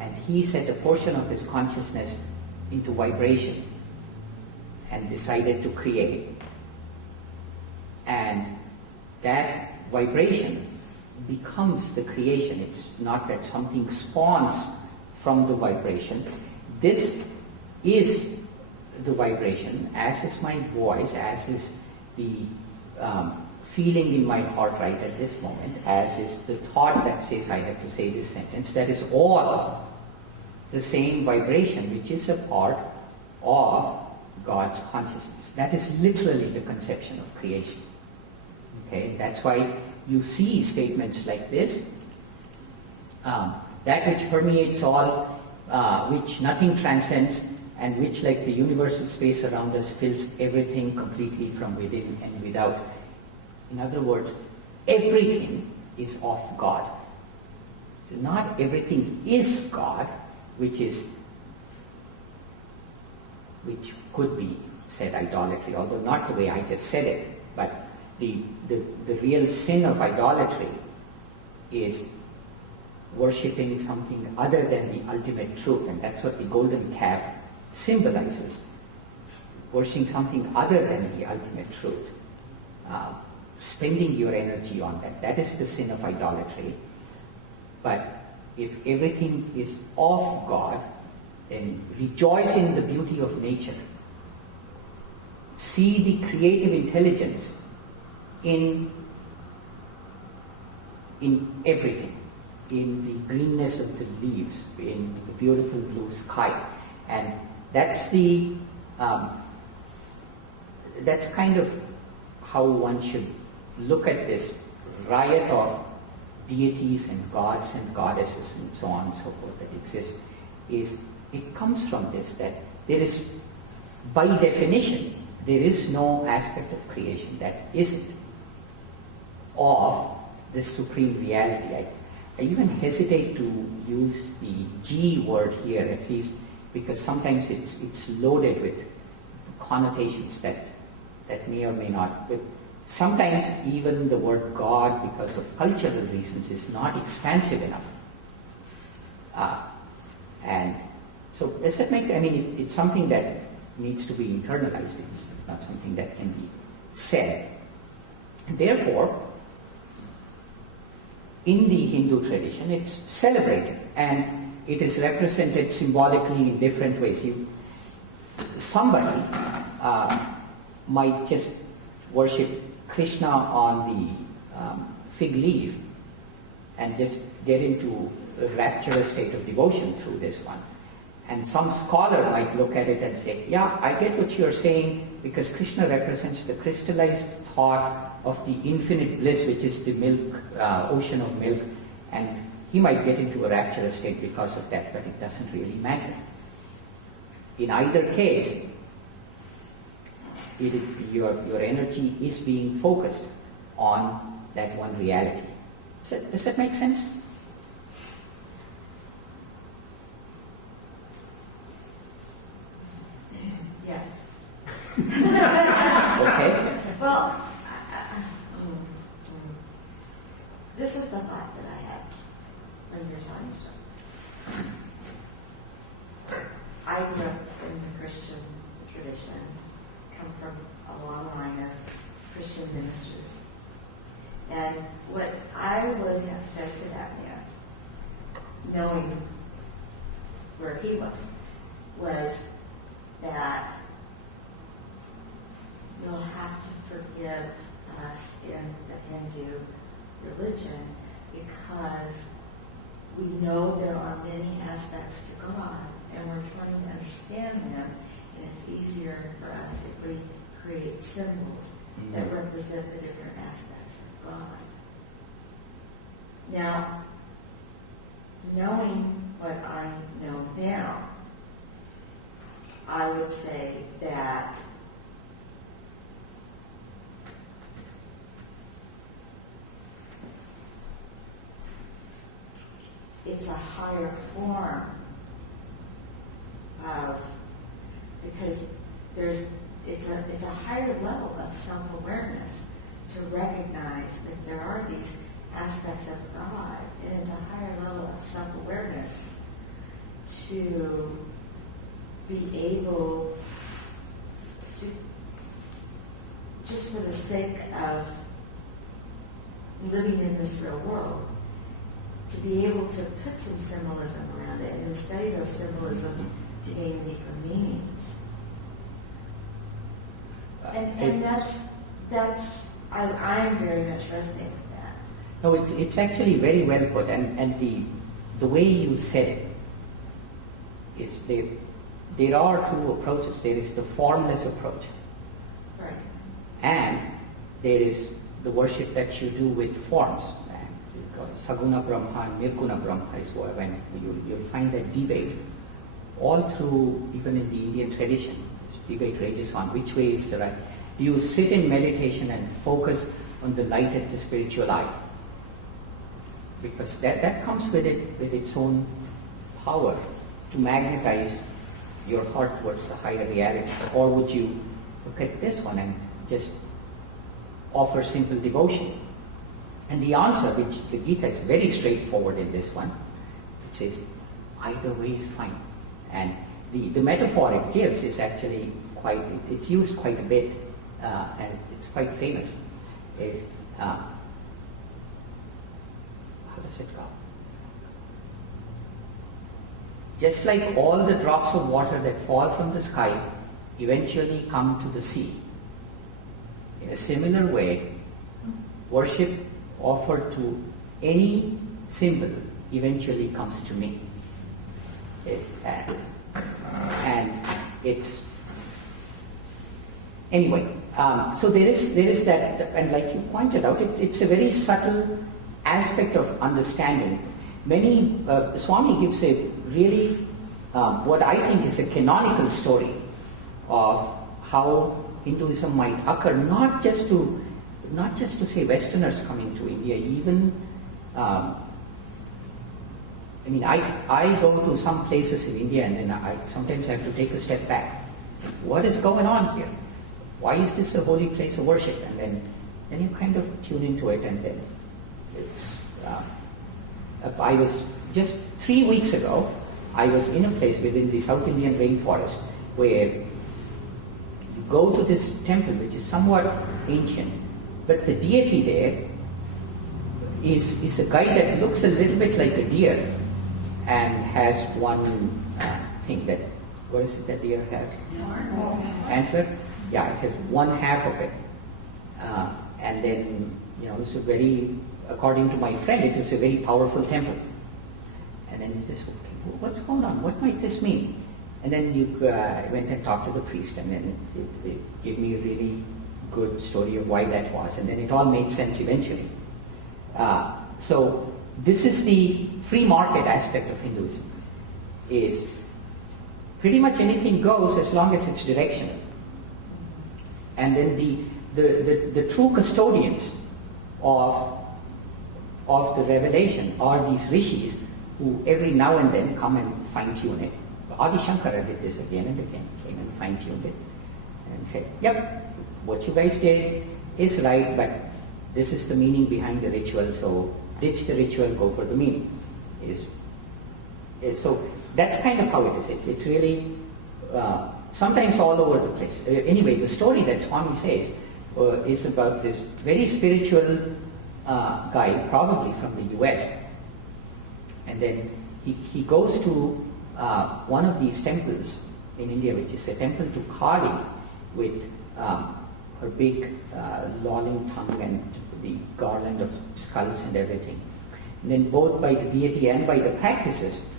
and he set a portion of his consciousness into vibration and decided to create, and that vibration becomes the creation. It's not that something spawns from the vibration. This is the vibration, as is my voice, as is the feeling in my heart right at this moment, as is the thought that says I have to say this sentence. That is all the same vibration, which is a part of God's consciousness. That is literally the conception of creation. Okay, that's why you see statements like this, that which permeates all, which nothing transcends, and which, like the universal space around us, fills everything completely from within and without. In other words, everything is of God. So not everything is God, which could be said idolatry, although not the way I just said it, but the real sin of idolatry is worshipping something other than the ultimate truth, and that's what the golden calf symbolizes. Worshipping something other than the ultimate truth. Spending your energy on that. That is the sin of idolatry. But if everything is of God, then rejoice in the beauty of nature. See the creative intelligence in everything. In the greenness of the leaves, in the beautiful blue sky. And that's kind of how one should look at this riot of deities and gods and goddesses and so on and so forth that exist. Is it comes from this, that there is, by definition, there is no aspect of creation that isn't of this supreme reality. I even hesitate to use the G word here, at least, because sometimes it's loaded with connotations that may or may not. But sometimes even the word God, because of cultural reasons, is not expansive enough. And so does that make, it's something that needs to be internalized. It's not something that can be said. And therefore, in the Hindu tradition, it's celebrated and it is represented symbolically in different ways. Somebody might just worship Krishna on the fig leaf and just get into a rapturous state of devotion through this one. And some scholar might look at it and say, yeah, I get what you're saying, because Krishna represents the crystallized thought of the infinite bliss, which is the milk, ocean of milk, and he might get into a rapturous state because of that, but it doesn't really matter. In either case, your energy is being focused on that one reality. Does that make sense? Yes. Okay. Well, this is the thought that I have when you're telling stuff. I grew up in the Christian tradition, come from a long line of Christian ministers. And what I would have said to that man, knowing where he was that you'll have to forgive us in the Hindu religion because we know there are many aspects to God and we're trying to understand them, and it's easier for us if we create symbols that represent the different aspects of God. Now, knowing what I know now, I would say that it's a higher form of, because it's a higher level of self-awareness to recognize that there are these aspects of God, and it's a higher level of self-awareness to be able to, just for the sake of living in this real world, to be able to put some symbolism around it and then study those symbolisms to gain deeper meanings. And I'm very much resonating with that. No, it's actually very well put, and the way you said it is there are two approaches. There is the formless approach, Right. and there is the worship that you do with forms. Saguna Brahma and Nirguna Brahma is when you'll find that debate all through, even in the Indian tradition. This debate rages on which way is the right. You sit in meditation and focus on the light at the spiritual eye, because that comes with its own power to magnetize your heart towards the higher reality. Or would you look at this one and just offer simple devotion? And the answer, which the Gita is very straightforward in this one, it says, either way is fine. And the metaphor it gives is actually it's used quite a bit, and it's quite famous. Is how does it go? Just like all the drops of water that fall from the sky eventually come to the sea, in a similar way, worship offered to any symbol eventually comes to me. And it's anyway. So there is that, and like you pointed out, it's a very subtle aspect of understanding. Swami gives a really what I think is a canonical story of how Hinduism might occur, not just to say Westerners coming to India, even I go to some places in India and then I sometimes have to take a step back. What is going on here? Why is this a holy place of worship? And then you kind of tune into it, and then it's. I was just 3 weeks ago. I was in a place within the South Indian rainforest where you go to this temple, which is somewhat ancient, but the deity there is a guy that looks a little bit like a deer and has one thing that, what is it that deer has? Antler? Yeah, it has one half of it. And then, it's a very, according to my friend, it was a very powerful temple. And then you just, okay, what's going on? What might this mean? And then you went and talked to the priest, and then it gave me a really good story of why that was. And then it all made sense eventually. So this is the free market aspect of Hinduism, is pretty much anything goes as long as it's directional. And then the true custodians of the revelation are these rishis who every now and then come and fine-tune it. Adi Shankara did this again and again, came and fine-tuned it and said, yep, what you guys did is right, but this is the meaning behind the ritual, so ditch the ritual, go for the meaning. So that's kind of how it is. It's really sometimes all over the place. Anyway, the story that Swami says is about this very spiritual guy, probably from the US. And then he goes to one of these temples in India, which is a temple to Kali, with her big lolling tongue and the garland of skulls and everything. And then both by the deity and by the practices,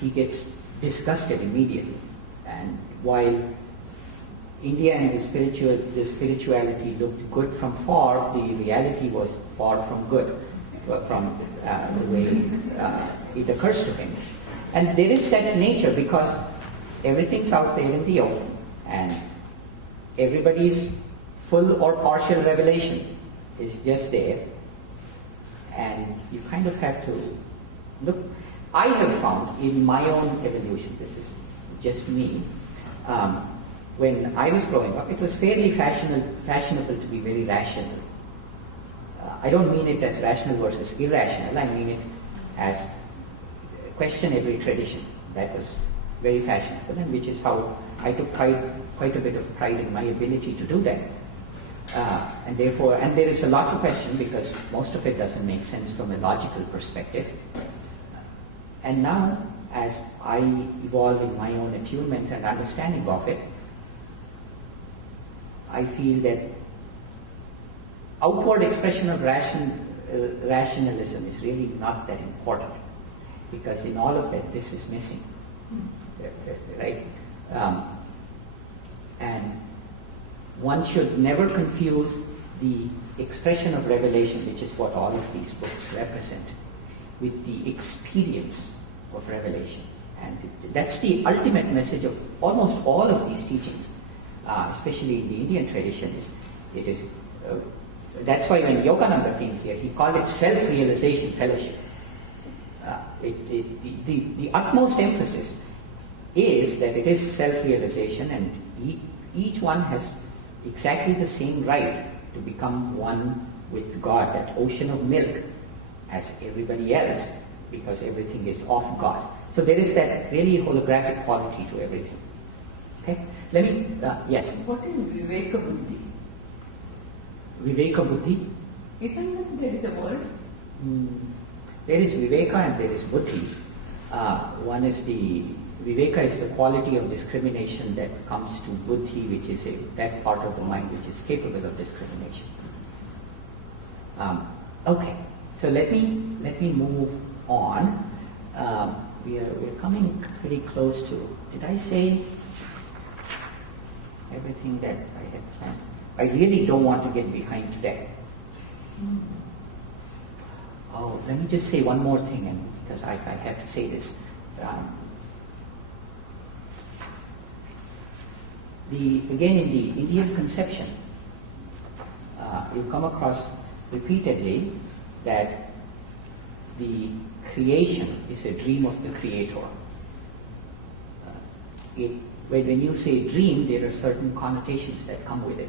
he gets disgusted immediately. And while India and the spirituality looked good from far, the reality was far from good from the way it occurs to him. And there is that nature, because everything's out there in the open, and everybody's full or partial revelation is just there, and you kind of have to look. I have found in my own evolution, this is just me, when I was growing up, it was fairly fashionable to be very rational. I don't mean it as rational versus irrational, I mean it as question every tradition. That was very fashionable, and which is how I took quite a bit of pride in my ability to do that. And there is a lot to question, because most of it doesn't make sense from a logical perspective. And now, as I evolve in my own attunement and understanding of it, I feel that outward expression of rationalism is really not that important, because in all of that, this is missing, right? And one should never confuse the expression of revelation, which is what all of these books represent, with the experience of revelation. And that's the ultimate message of almost all of these teachings, especially in the Indian tradition. That's why when Yogananda came here, he called it self-realization fellowship. The utmost emphasis is that it is self-realization, and each one has exactly the same right to become one with God, that ocean of milk, as everybody else, because everything is of God. So there is that really holographic quality to everything. Okay? Let me, yes. What is Viveka Buddhi? Viveka Buddhi. Isn't that there is a word? There is Viveka and there is Buddhi. One is Viveka is the quality of discrimination that comes to Buddhi, which is that part of the mind which is capable of discrimination. Okay, so let me move on. We are coming pretty close to. Did I say everything that I had planned? I really don't want to get behind today. Oh, let me just say one more thing, and because I have to say this. Again, in the Indian conception, you come across repeatedly that the creation is a dream of the creator. When you say dream, there are certain connotations that come with it.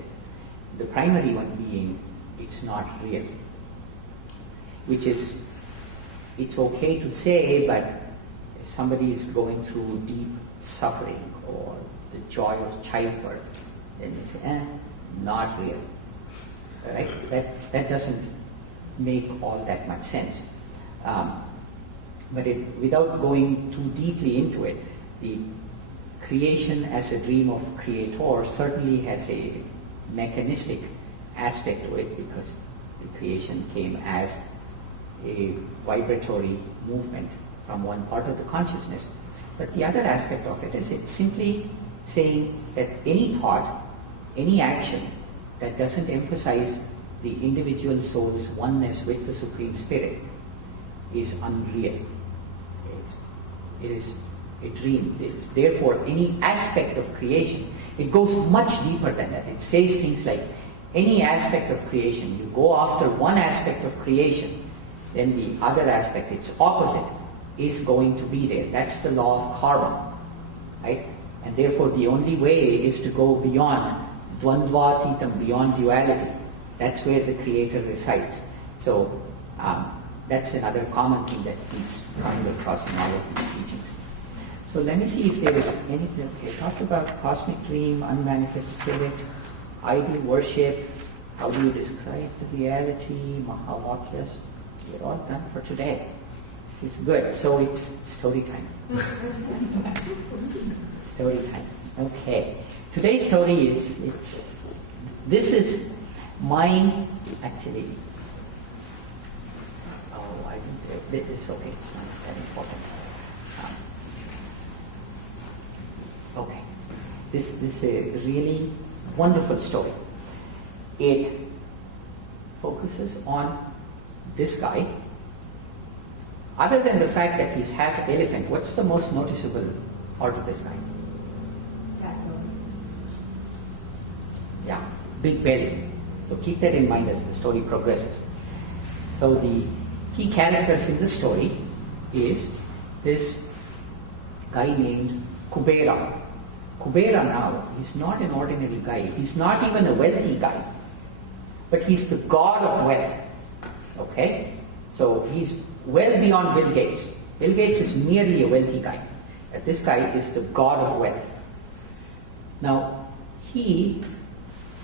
The primary one being it's not real, which is, it's okay to say, but if somebody is going through deep suffering or the joy of childbirth, then you say, not real. Right? That doesn't make all that much sense. But without going too deeply into it, the creation as a dream of creator certainly has a mechanistic aspect to it, because the creation came as a vibratory movement from one part of the consciousness. But the other aspect of it is it's simply saying that any thought, any action that doesn't emphasize the individual soul's oneness with the Supreme Spirit is unreal. It is a dream. Therefore, any aspect of creation, it goes much deeper than that. It says things like, any aspect of creation, you go after one aspect of creation, then the other aspect, its opposite, is going to be there. That's the law of karma, right? And therefore, the only way is to go beyond dvandvatitam, beyond duality. That's where the Creator resides. So that's another common thing that keeps coming across in all of these teachings. So let me see if there is anything. Okay, talked about cosmic dream, unmanifest spirit, idol worship. How do you describe the reality? Mahavakyas. We're all done for today. This is good. So it's story time. Story time. Okay. Today's story this is mine, actually. Oh, I didn't. It's okay. It's not that important. Okay. This is a really wonderful story. It focuses on this guy. Other than the fact that he's half elephant, what's the most noticeable part of this guy? Yeah, big belly. So keep that in mind as the story progresses. So the key characters in the story is this guy named Kubera. Kubera now, he's not an ordinary guy. He's not even a wealthy guy. But he's the god of wealth. Okay? So he's well beyond Bill Gates. Bill Gates is merely a wealthy guy. But this guy is the god of wealth. Now,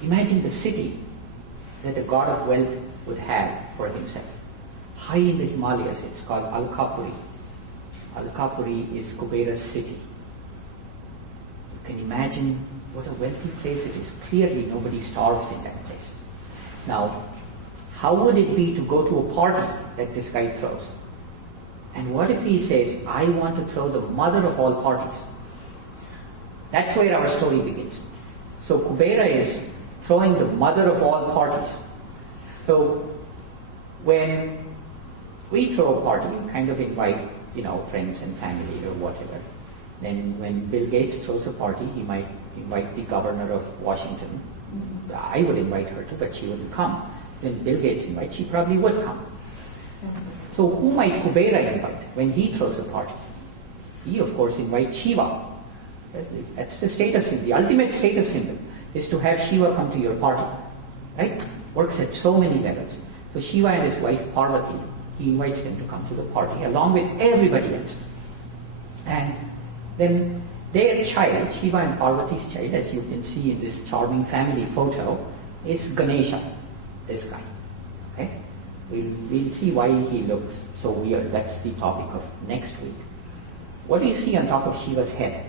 imagine the city that the god of wealth would have for himself. High in the Himalayas, it's called Alkapuri. Alkapuri is Kubera's city. You can imagine what a wealthy place it is. Clearly, nobody starves in that place. Now, how would it be to go to a party that this guy throws? And what if he says, I want to throw the mother of all parties? That's where our story begins. So Kubera is throwing the mother of all parties. So when we throw a party, we kind of invite, friends and family or whatever. Then when Bill Gates throws a party, he might invite the governor of Washington. I would invite her too, but she wouldn't come. When Bill Gates invites, she probably would come. So who might Kubera invite when he throws a party? He, of course, invites Shiva. That's the status symbol. The ultimate status symbol is to have Shiva come to your party. Right? works at so many levels. So Shiva and his wife Parvati, he invites them to come to the party along with everybody else. And then their child, Shiva and Parvati's child, as you can see in this charming family photo, is Ganesha, this guy. Okay? We'll see why he looks so weird. That's the topic of next week. What do you see on top of Shiva's head?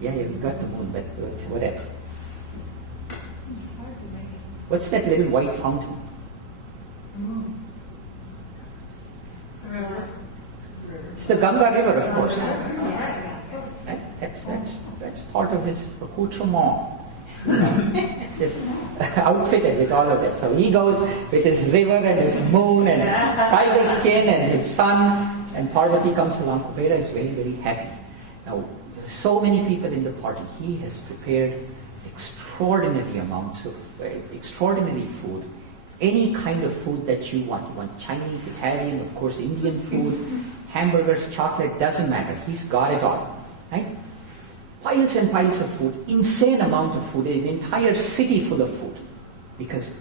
Yeah, we got the moon, but what else? What's that little white fountain? It's the Ganga River, of course. That's part of his accoutrement. Just outfitted with all of that. So he goes with his river and his moon and tiger skin and his sun, and Parvati comes along. Kubera is very, very happy. Now, so many people in the party. He has prepared extraordinary amounts of extraordinary food. Any kind of food that you want. You want Chinese, Italian, of course, Indian food, hamburgers, chocolate, doesn't matter. He's got it all. Right? Piles and piles of food, insane amount of food, an entire city full of food. Because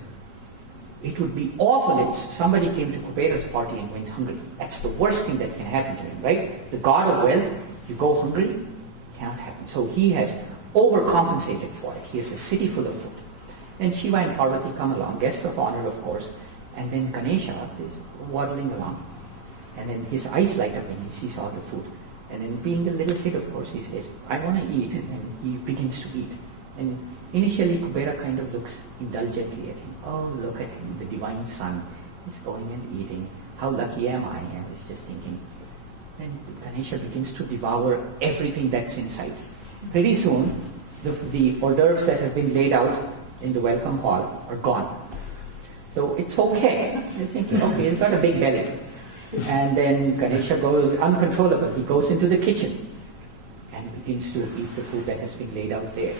it would be awful if somebody came to Kubera's party and went hungry. That's the worst thing that can happen to him, right? The god of wealth, you go hungry, cannot happen. So he has overcompensated for it. He has a city full of food. And Shiva and Parvati come along, guests of honor, of course. And then Ganesha is waddling along. And then his eyes light up when he sees all the food. And then being a little kid, of course, he says, I want to eat. And he begins to eat. And initially, Kubera kind of looks indulgently at him. Oh, look at him, the divine son. He's going and eating. How lucky am I? And he's just thinking. Then Ganesha begins to devour everything that's in sight. Pretty soon, the hors d'oeuvres that have been laid out in the welcome hall are gone. So it's okay. He's thinking, okay, he's got a big belly. And then Ganesha goes uncontrollable. He goes into the kitchen and begins to eat the food that has been laid out there.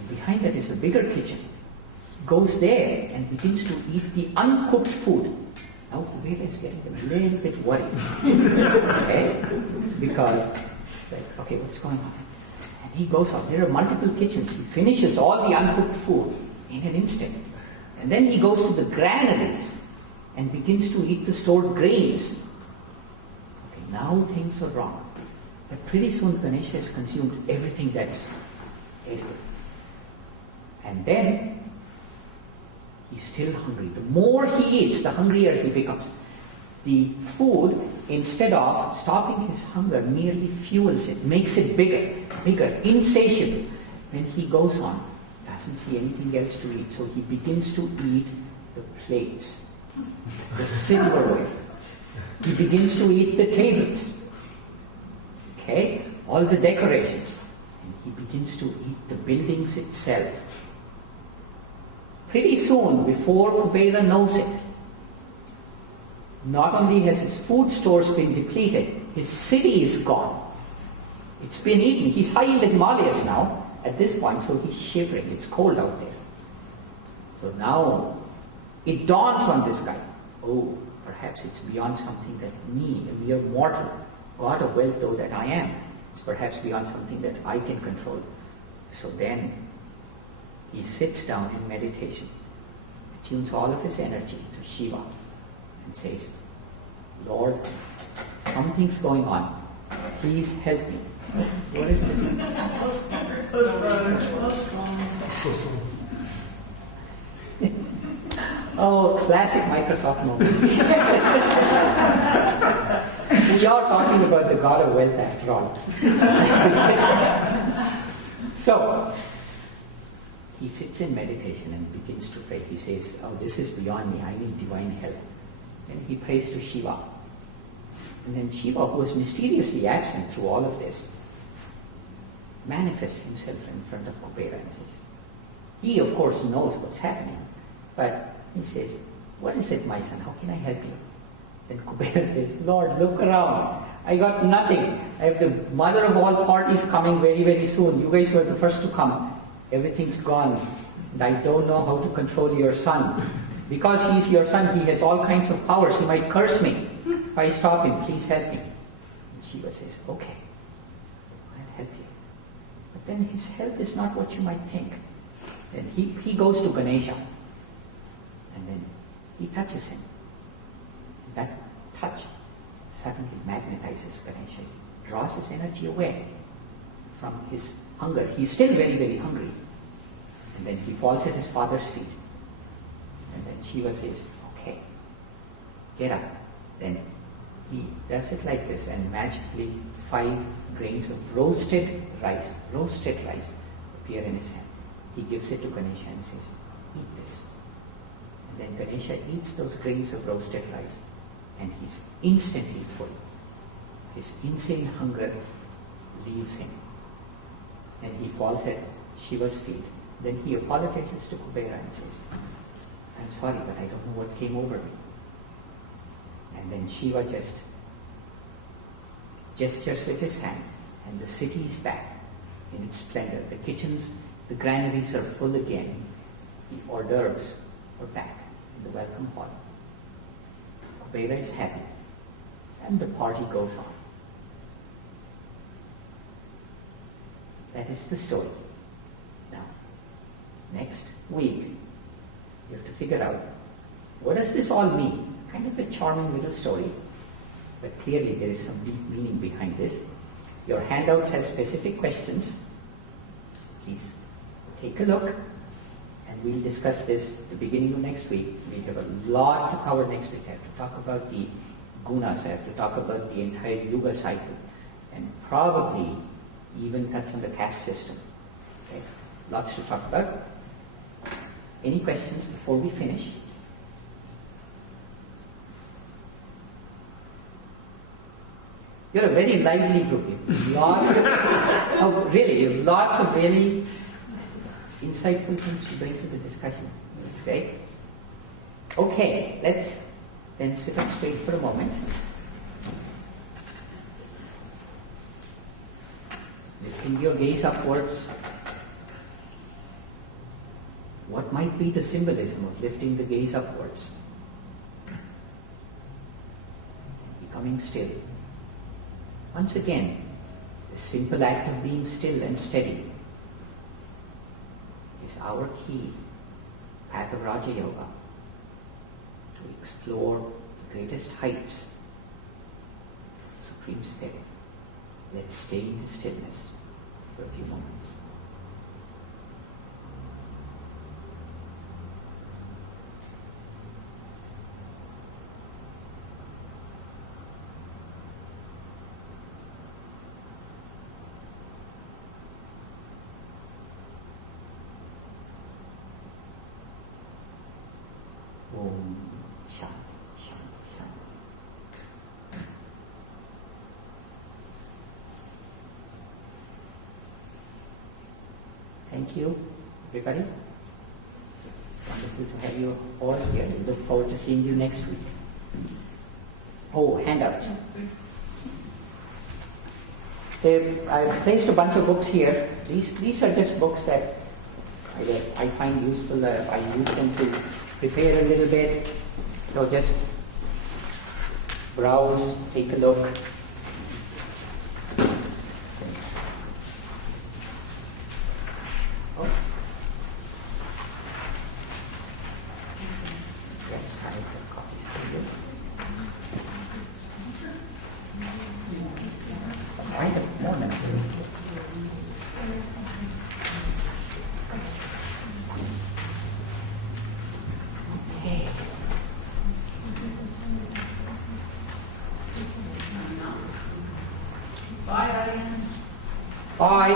And behind that is a bigger kitchen. He goes there and begins to eat the uncooked food. Now Kubera is getting a little bit worried. Okay? Because, okay, what's going on? And he goes out. There are multiple kitchens. He finishes all the uncooked food in an instant. And then he goes to the granaries and begins to eat the stored grains. Okay, now things are wrong. But pretty soon Ganesha has consumed everything that's edible. And then he's still hungry. The more he eats, the hungrier he becomes. The food, instead of stopping his hunger, merely fuels it, makes it bigger, insatiable. When he goes on, doesn't see anything else to eat, so he begins to eat the plates. The silverware. He begins to eat the tables. Okay? All the decorations. And he begins to eat the buildings itself. Pretty soon, before Kubera knows it, not only has his food stores been depleted, his city is gone. It's been eaten. He's high in the Himalayas now at this point, so he's shivering. It's cold out there. So now it dawns on this guy, oh, perhaps it's beyond something that me, a mere mortal, god of wealth though that I am, it's perhaps beyond something that I can control. So then he sits down in meditation, tunes all of his energy to Shiva and says, Lord, something's going on. Please help me. What is this? Oh, classic Microsoft moment. We are talking about the god of wealth after all. So, he sits in meditation and begins to pray. He says, oh, this is beyond me. I need divine help. And he prays to Shiva. And then Shiva, who is mysteriously absent through all of this, manifests himself in front of Kubera and says, he of course knows what's happening, but he says, what is it, my son? How can I help you? Then Kubera says, Lord, look around. I got nothing. I have the mother of all parties coming very, very soon. You guys were the first to come. Everything's gone. And I don't know how to control your son. Because he's your son, he has all kinds of powers. He might curse me. If I stop him, please help me. And Shiva says, okay, I'll help you. But then his help is not what you might think. Then he goes to Ganesha, and then he touches him. That touch suddenly magnetizes Ganesha. He draws his energy away from his hunger. He's still very, very hungry. And then he falls at his father's feet. And then Shiva says, okay, get up. Then he does it like this, and magically 5 grains of roasted rice appear in his hand. He gives it to Ganesha and says, eat this. And then Ganesha eats those grains of roasted rice, and he's instantly full. His insane hunger leaves him. And he falls at Shiva's feet. Then he apologizes to Kubera and says, I'm sorry, but I don't know what came over me. And then Shiva just gestures with his hand, and the city is back in its splendor. The kitchens, the granaries are full again. The hors d'oeuvres are back in the welcome hall. Kubera is happy, and the party goes on. That is the story. Now, next week, you have to figure out, what does this all mean? Kind of a charming little story, but clearly there is some deep meaning behind this. Your handouts have specific questions. Please take a look, and we'll discuss this at the beginning of next week. We have a lot to cover next week. I have to talk about the gunas, I have to talk about the entire yuga cycle, and probably even touch on the caste system. Okay? Lots to talk about. Any questions before we finish? You're a very lively group. You have lots of really insightful things to bring to the discussion. That's great. Okay, let's then sit up straight for a moment. Lifting your gaze upwards. What might be the symbolism of lifting the gaze upwards? Becoming still. Once again, the simple act of being still and steady is our key, path of Raja Yoga, to explore the greatest heights of Supreme Spirit. Let's stay in the stillness for a few moments. Om Shanti, Shanti, Shanti. Thank you, everybody. Wonderful to have you all here. We look forward to seeing you next week. Oh, handouts. I've placed a bunch of books here. These are just books that I find useful. I use them to prepare a little bit. So just browse, take a look. Oh. Yes, I have copies for you. I have more now. Okay. Bye, audience. Bye.